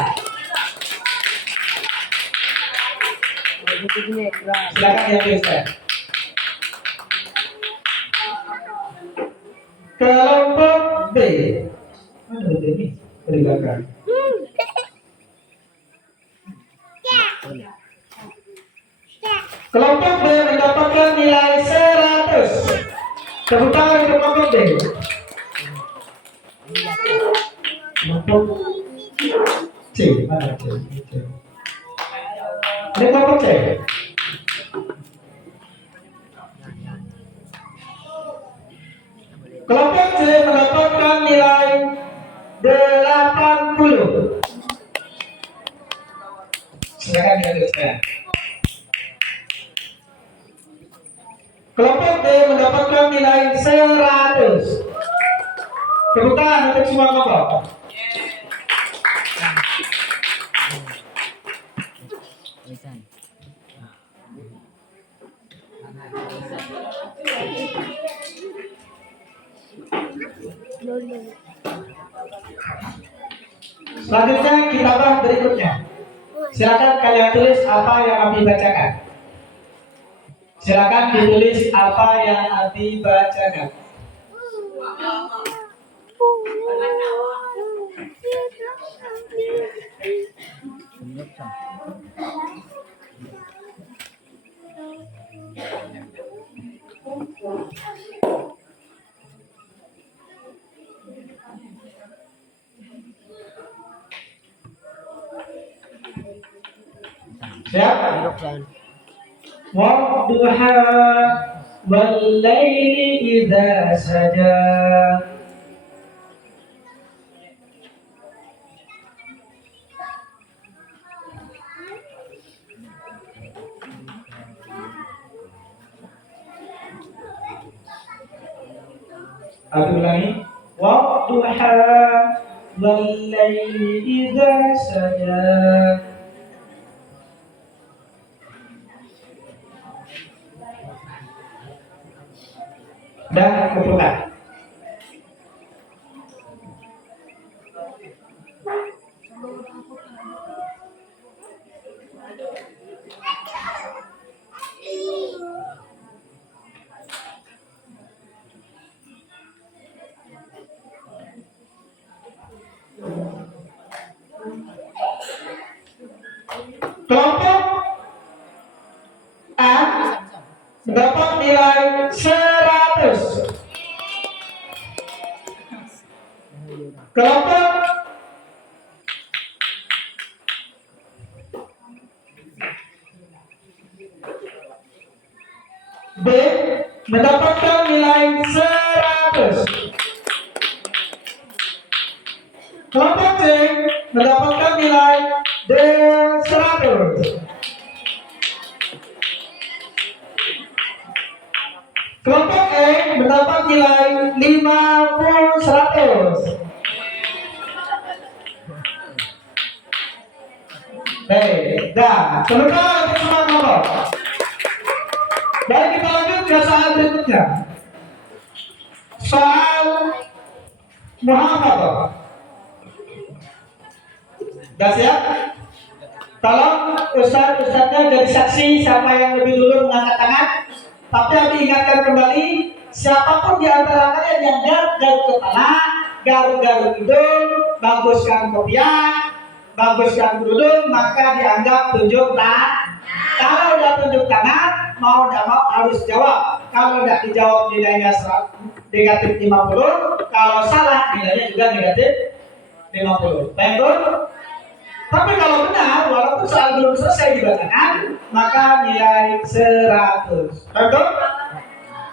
Silakan yang bisa. Kelompok B. Mana B ini? Di belakang. Kelompok B mendapatkan nilai 100. Tepuk tangan untuk kelompok B. Kelompok C. Mana C? Ini kelompok C. Kelompok C mendapatkan nilai 80. Silakan dilanjutkan. Kelompok D mendapatkan nilai 100. Tepuk tangan untuk semua kelompok. Selanjutnya kitabah berikutnya. Silakan kalian tulis apa yang Abi bacakan. Silakan ditulis apa yang Abi bacakan. Siap? Wadduha wal laili idza saja. Aku ulangi. Wadduha wal laili idza saja. Dan kumpulkan. Kelompok A mendapat nilai 100. Kelompok B mendapatkan nilai 100. Kelompok C mendapatkan nilai 100. Kelompok E mendapat nilai 50/100. Dah, selesai untuk semua kelompok. Baik, kita lanjut ke soal berikutnya. Soal muhafadzah. Dah siap? Tolong ustadz-ustadznya jadi saksi siapa yang lebih dulu mengangkat tangan. Tapi Abi ingatkan kembali, siapapun di antara kalian yang garuk-garuk kepala, garuk-garuk hidung, baguskan kopiah, baguskan kerudung, maka dianggap tunjuk tangan. Kalau udah tunjuk tangan, mau tidak mau harus jawab. Kalau tidak dijawab nilainya negatif 50, kalau salah nilainya juga negatif 50. Baik, tapi kalau benar, walaupun soal belum selesai dibacakan, maka nilai 100. Baik,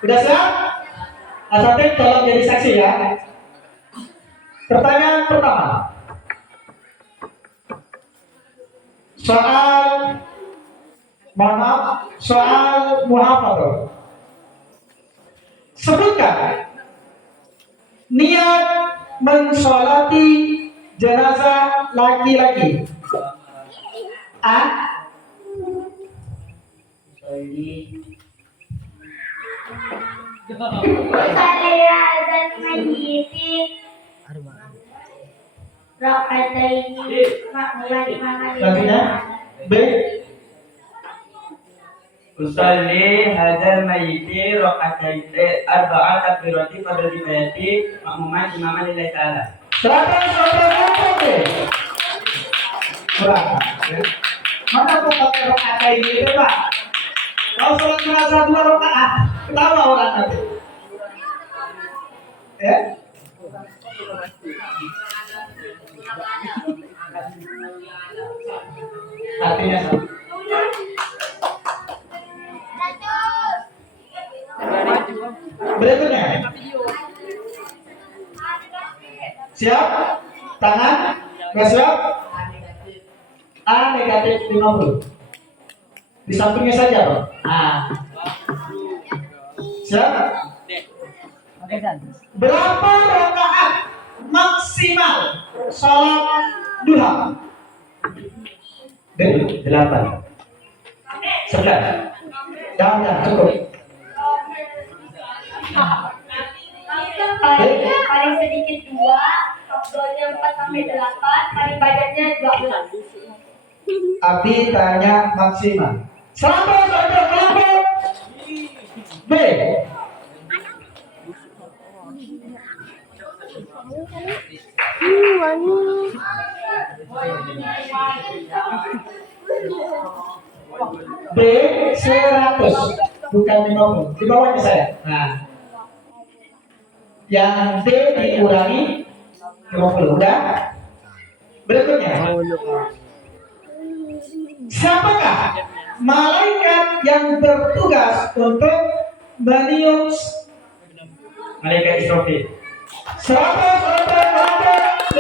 sudah siap? Asatid tolong jadi saksi ya. Pertanyaan pertama. Soal muhafadzah. Sebutkan niat mensolati jenazah laki-laki. A. Usalli hadzal mayyiti rakataini ma'muman imaman Artinya B. Usalli hadzal mayyiti raka'atain arba'a takbirati qabla al-bayati ma'muman imaman lillahi ta'ala. Silakan saudara B. Berapa? Ya. Mana kok pakai rakaat kayak gini, Pak? Kalau sholat jenazah 2 rakaat, ketawa orang nanti. Ya? Artinya sama. Berikutnya. Siap? Tangan? Nggak siap? A negatif 50. Di sampingnya saja, Pak. Siap? Berapa rakaat maksimal sholat duha? 8. 11. Jangan, cukup. paling sedikit 2, totalnya 4 sampai 8, paling banyaknya 12. Abi tanya maksimal. Sampai kelompok B. B 100 bukan 50. Di bawahnya saya. Nah, yang D dikurangi 50. Udah. Berikutnya. Siapakah malaikat yang bertugas untuk meniup Malaikat Israfil. 100 D?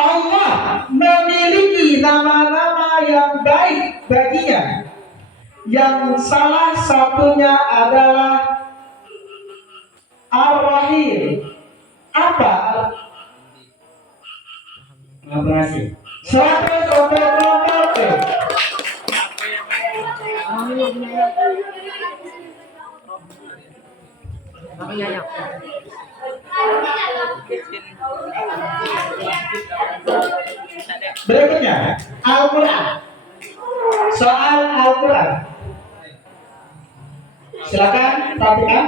Allah memiliki nama-nama yang baik baginya. Yang salah satunya adalah Ar-Rahim. Apa? Maha Pengasih. 100 untuk kelompok B. Berikutnya Al-Quran. Soal Al-Quran. Silakan perhatikan.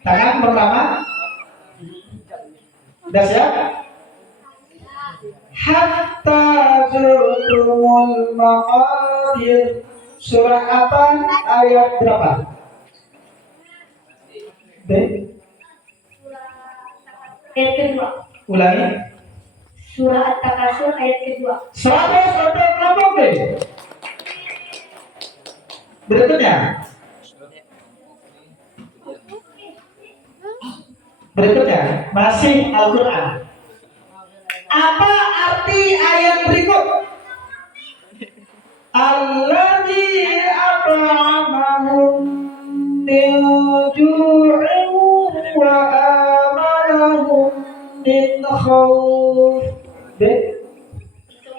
Tangan pertama. Sudah siap? Hatta zurtumul maqabir. Surah apa? Ayat berapa? B. Ayat kedua. Ulangi. Surah At-Takasur ayat kedua. 100 untuk kelompok B. Berikutnya. Berikutnya masih Al-Quran. Apa arti ayat berikut? Alladzi at'amahum min ju'in wa amanahum min khauf. B. Untuk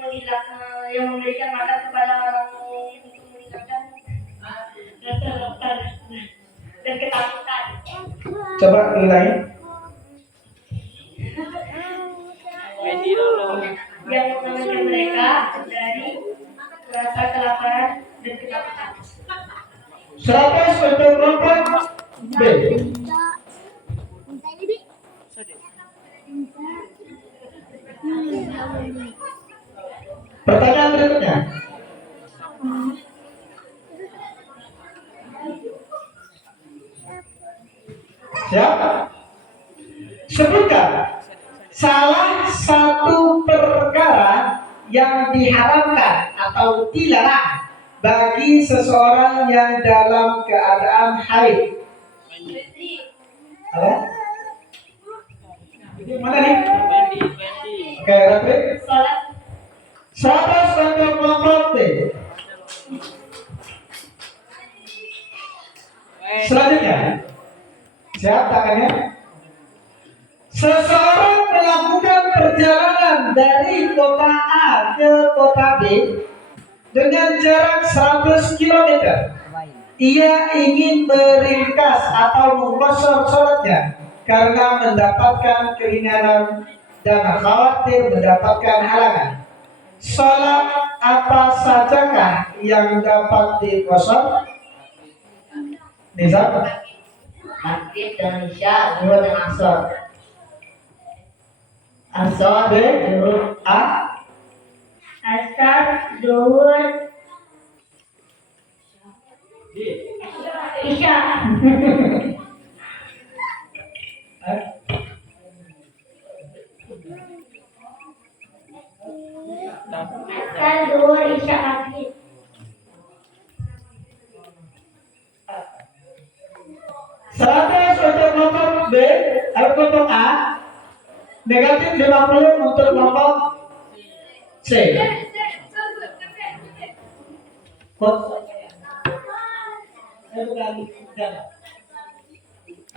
yang memberikan makan kepada orang untuk meninggalkan rasa dan ketakutan. Coba ulangi. Yang mengamankan mereka dari rasa kelaparan dan ketakutan. 100 untuk kelompok B. Pertanyaan berikutnya. Siapa? Sebutkan salah satu perkara yang diharamkan atau dilarang bagi seseorang yang dalam keadaan haid. Apa? Ini mana nih? Oke, rapid. Salat 100 untuk kelompok B. Selanjutnya, Siap tangannya? Seseorang melakukan perjalanan dari kota A ke kota B dengan jarak 100 km. Ia ingin meringkas atau mengkosor sholatnya karena mendapatkan keringanan dan khawatir mendapatkan halangan. Sholat apa sajakah yang dapat dikosor? Nisa? Maghrib dan Isya, Zuhur dan Asar. Asar, B? Zuhur, A? Asar, Zuhur, Isya. Asar, Zuhur, Isya, Maghrib. Seratus untuk kelompok B, atau kelompok A, negatif 50 untuk kelompok C.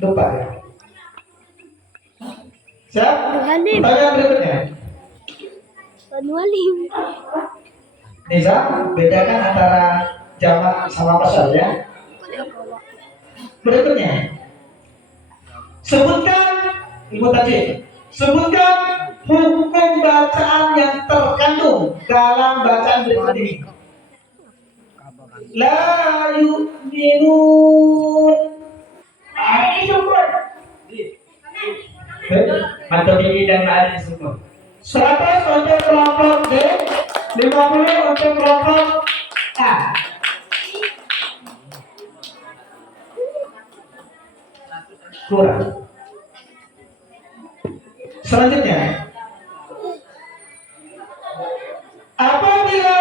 Lupa ya. Siap? Pertanyaan berikutnya. Nisa, bedakan antara jamak sama pasal ya. Berikutnya, sebutkan ilmu tajwid. Sebutkan hukum bacaan yang terkandung dalam bacaan berikut ini. La yu'minun. Ini syukur. Mantap ini dan ada syukur. 100 untuk kelompok D, 50 untuk kelompok A. Kurang. Selanjutnya, apabila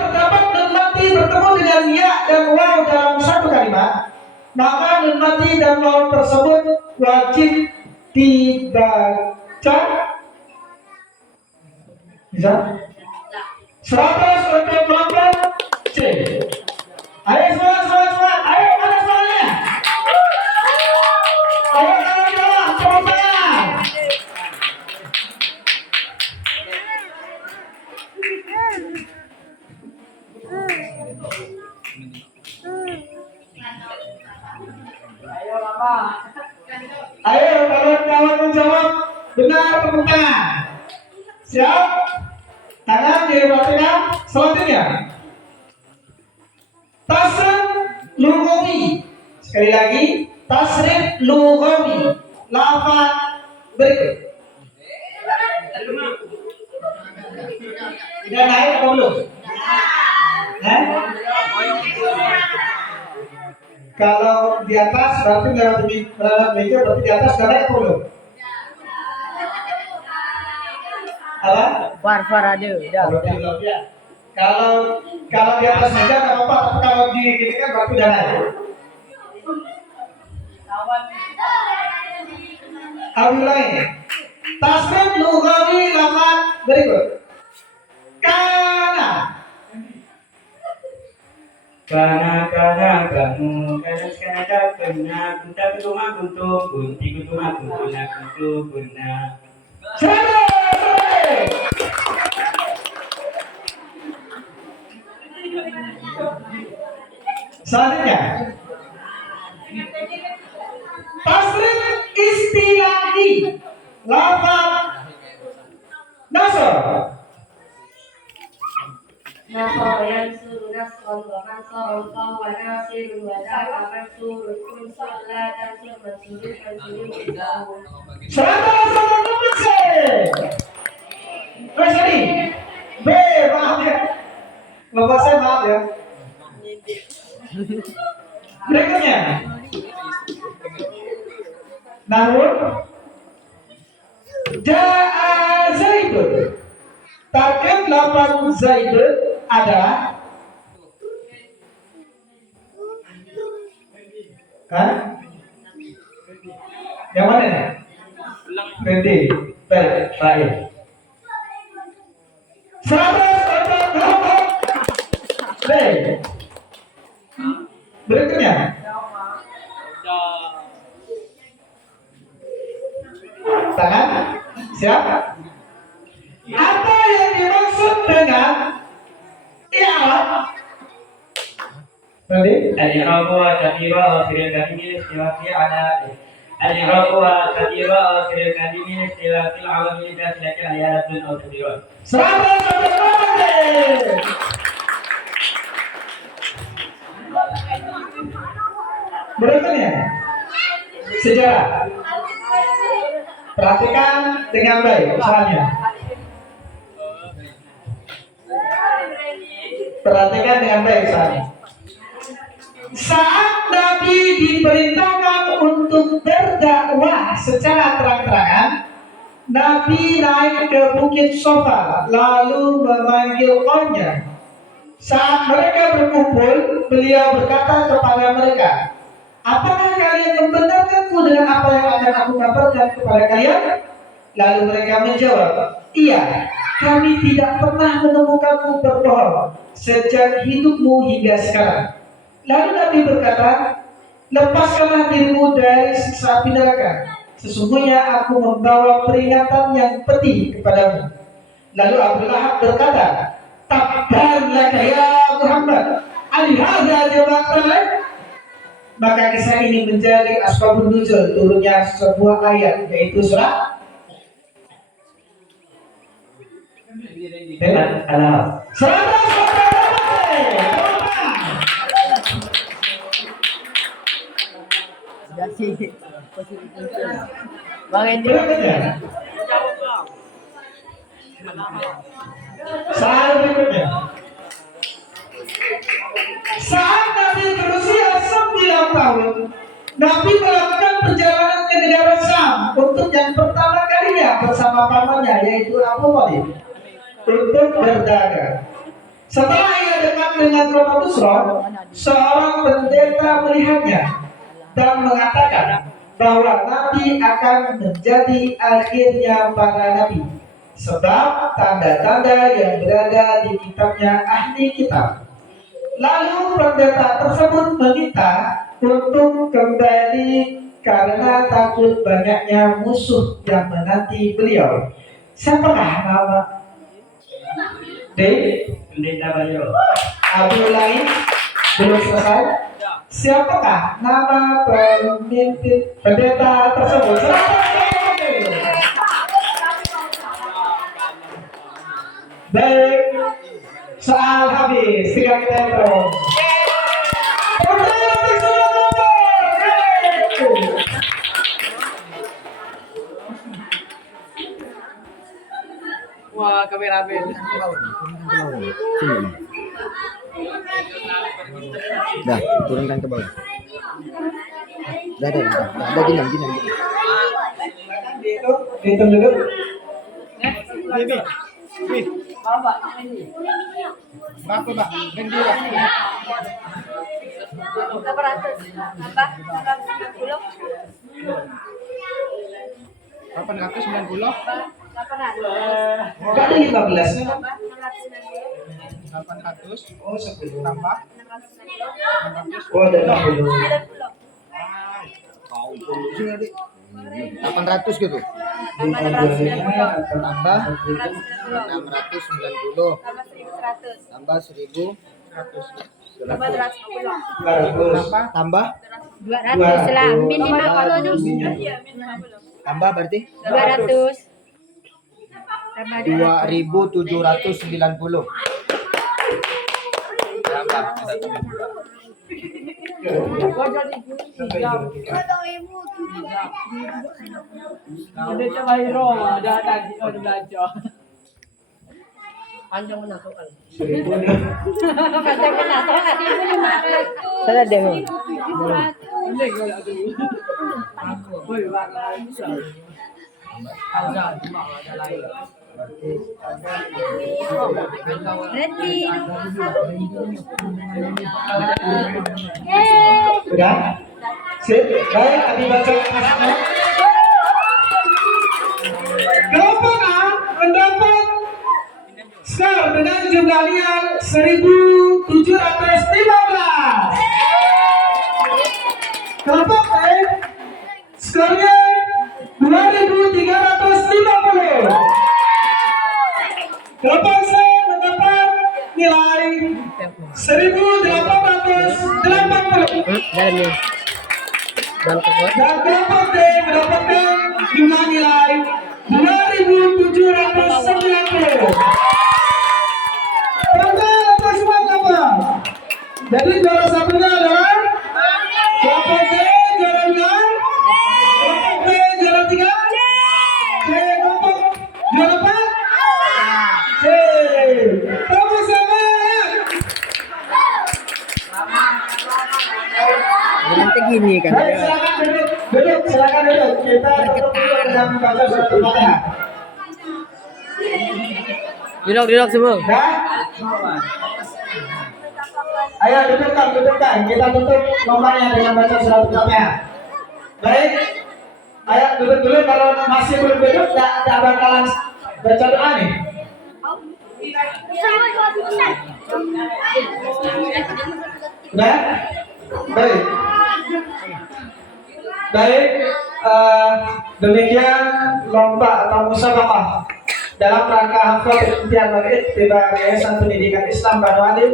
terdapat nun mati bertemu dengan ya dan waw dalam satu kalimat, maka nun mati dan waw tersebut wajib dibaca. Bisa? 100 untuk kelompok C. Ayo semua, ayo mana suaranya? Ayo kawan-kawan, cepat. Ayo kawan-kawan menjawab benar tepuk tangan. Siap? Tangan diperhatikan. Selanjutnya, tasrif lughawi. Sekali lagi, tasrif lughawi. Lafaz berikut. Sudah naik atau belum? Hah? Kalau di atas berarti melewati meja, berarti di atas sudah naik atau belum? Apa? Far ada. Berarti belum ya. Kalau di atas meja nggak apa-apa, tapi kalau di gini kan berarti udah naik. Ulangi. Tasrif lughawi lafaz berikut. Kana. Kana kamu kana kunta kutuma kuntu kunti kutuma kuntuna kuntu kunna. Selanjutnya, tasrif istilahi lafaz nasr. Nasr yansur nasran wa mansar wa nasir wa da'a mansur unsur la tansur mansurun mansurun isahun. 100 untuk C. Terus tadi B, maaf ya. Bapak saya maaf ya. Berikutnya, namun Ja'a Zaidun. Target lafaz Zaidun adalah yang mana nih? Berhenti. Baik. 100 untuk kelompok B. Berikutnya, Siap? Apa yang dimaksud dengan i'rab? Ready? الإعراب وتغيير آخر الكلمة لاختلاف على الإعراب وتغيير آخر الكلمة لاختلاف العوامل داخلة عيادة أو تغييرات. Selamat datang. Berikutnya sejarah. Perhatikan dengan baik misalnya. Perhatikan dengan baik misalnya. Saat Nabi diperintahkan untuk berdakwah secara terang-terangan, Nabi naik ke Bukit Sofa lalu memanggil kaumnya. Saat mereka berkumpul, beliau berkata kepada mereka, apakah kalian membenarkanku dengan apa yang akan aku kabarkan kepada kalian? Lalu mereka menjawab, iya, kami tidak pernah menemukanmu berbohong sejak hidupmu hingga sekarang. Lalu Nabi berkata, lepaskanlah dirimu dari siksa api neraka. Sesungguhnya aku membawa peringatan yang pedih kepadamu. Lalu Abu Lahab berkata, tabban laka ya Muhammad, alihadza jama'tana. Maka kisah ini menjadi asbabun nuzul turunnya sebuah ayat, yaitu surat Al-Alaq. Bang Hendro. Berikutnya. Soal berikutnya. Saat Nabi berusia 9 tahun, Nabi melakukan perjalanan ke negara Syam untuk yang pertama kalinya bersama pamannya, yaitu Abu Thalib, untuk berdagang. Setelah ia dekat dengan kota Busra, seorang pendeta melihatnya dan mengatakan bahwa Nabi akan menjadi akhirnya para nabi, sebab tanda-tanda yang berada di kitabnya ahli kitab. Lalu pendeta tersebut meminta untuk kembali karena takut banyaknya musuh yang menanti beliau. Siapakah nama? Pendeta beliau. Abu lain belum selesai. Siapakah nama pemimpin pendeta tersebut? Baik, soal habis. Tiga kita terus. Wah, kameramen. Dah, turunkan ke bawah. Dah, diam. Hitung dulu. Berapa, Pak? Gendira. 890. Kali 15. 800 Oh, 10. tambah Oh, ada 60. 800 gitu. Tambah 690. Tambah 1000. Tambah 200 lah, minimal kalau tambah berarti 200 tambah 2790. ada coba hero, ada tadi belajar. Panjang mana soal? Saya demo. Ini kalau ada. Woi, bang, bisa. Ada, cuma ada lain. Sudah? Sip. Baik, tadi baca pasnya. Kelompok A mendapat skor dengan jumlah liar 1715. Kelompok B skornya 2350. 1880. Dalam ni. Dalam keluar. Dan kelompok D mendapatkan jumlah nilai 2790. Tanda atas semua kelompok. Jadi juara satunya adalah kelompok D juara 2, kelompok B juara 3, C kelompok juara 4, C. Tepuk semangat. Nanti gini kan. Baik, silakan duduk, silakan duduk. Kita tutup dulu dengan membaca surat Al-Fatihah. Duduk semua. Dah? Ayo dudukkan. Kita tutup nomornya dengan baca surat Al-Fatihah. Baik. Ayo duduk dulu. Kalau masih belum duduk, tak bakalan baca doa nih. Udah? Baik. Baik, demikian lomba atau musabaqah dalam rangka hafal imtihan Maulid di Yayasan Pendidikan Islam Banu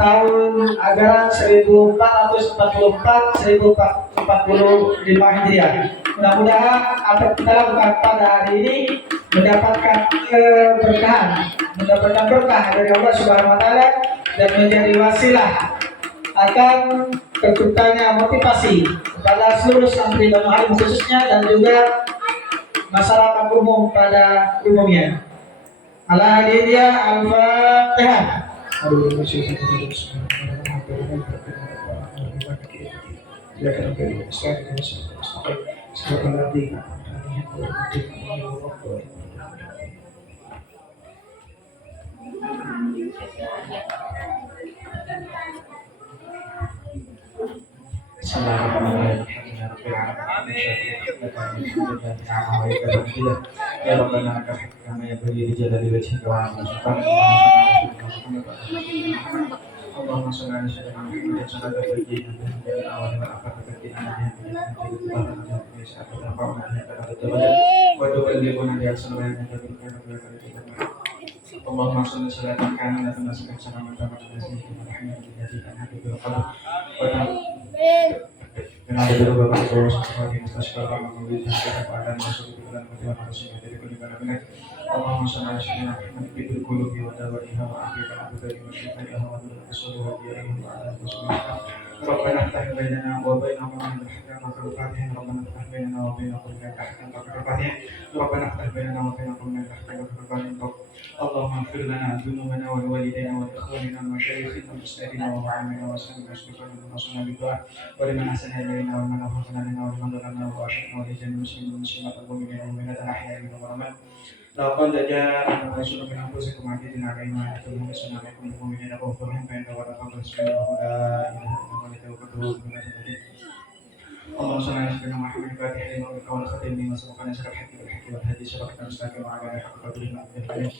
tahun ajaran 1444-1445 Hijriah. Mudah-mudahan apa yang kita lakukan pada hari ini mendapatkan keberkahan, mendapatkan berkah dari Allah Subhanahu wa taala dan menjadi wasilah akan terciptanya motivasi kepada seluruh santri Banu Halim khususnya dan juga masyarakat umum pada umumnya. Ala hadiyah al-Fatihah. Ya Rabbana lakal hamdu kama yanbaghi li jalali wajhika wa 'azimi sultanika. Allahumma shalli ala sayyidina Muhammadin sallallahu alaihi ربنا افتح بيننا وبين قومنا بالحق وبالفاتحة ربنا افتح بيننا وبين قومنا بالحق وبالفاتحة ربنا افتح بيننا وبين قومنا بالحق وبالفاتحة اللهم اغفر لنا ذنوبنا ولوالدينا ولاخواننا ومشايخنا ومستاذنا ومعلمنا وسلم واستغفر لنا وصلنا بالدعاء ولمن احسن الينا ولمن اوفقنا لنا ولمن ضلنا واشركنا ولجميع المسلمين والمسلمات المؤمنين والمؤمنات الاحياء منهم والاموات لقد جاءكم رسول من انفسكم عزيز عليه ما عنتم حريص عليكم بالمؤمنين رؤوف رحيم فان تولوا فقل حسبنا الله لا اله الا هو عليه توكلت اللهم صل على سيدنا محمد الفاتح لما أغلق والخاتم لما سبق ناصر الحق بالحق والهادي صراطك المستقيم وعلى آله حق قدره ومقداره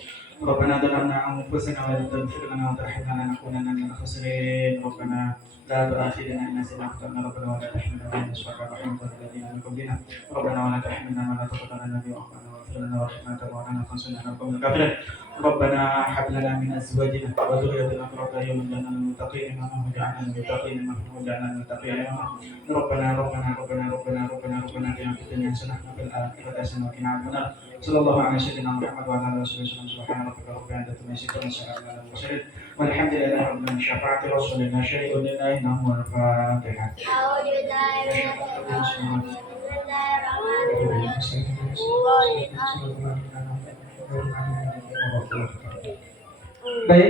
ربنا ظلمنا أنفسنا وإن لم تغفر لنا وترحمنا لنكونن من الخاسرين ربنا لا تؤاخذنا إن نسينا أخطأنا ربنا ولا تحمل علينا إصرا كما حملت على الذين من قبلنا ربنا ولا تحملنا ما لا طاقة لنا به واعف عنا واغفر لنا وارحمنا وتوفنا فانصرنا على القوم الكافرين ربنا هب لنا من أزواجنا وذريتنا قرة أعين واجعلنا للمتقين إماما واجعلنا للمتقين إماما واجعلنا للمتقين إماما ربنا آتنا في الدنيا حسنة وفي الآخرة حسنة وقنا عذاب النار صلى الله على سيدنا محمد وعلى آله وصحبه وسلم سبحان ربك رب العزة عما يصفون وسلام على المرسلين والحمد لله رب العالمين شفاعة رسولنا شيء لله إنه الفاتحة أعوذ بالله من الشيطان الرجيم. بسم الله Baik,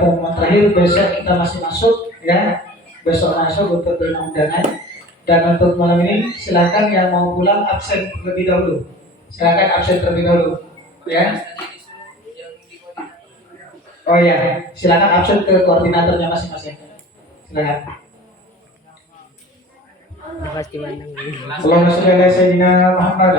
pengumuman terakhir besok kita masih masuk ya. Besok masuk untuk undangan dan untuk malam ini silakan yang mau pulang absen terlebih dahulu. Silakan absen terlebih dahulu ya. Oh ya, silakan absen ke koordinatornya masing-masing. Silakan. Pasti mandang. Allahumma sholli ala sayyidina Muhammad.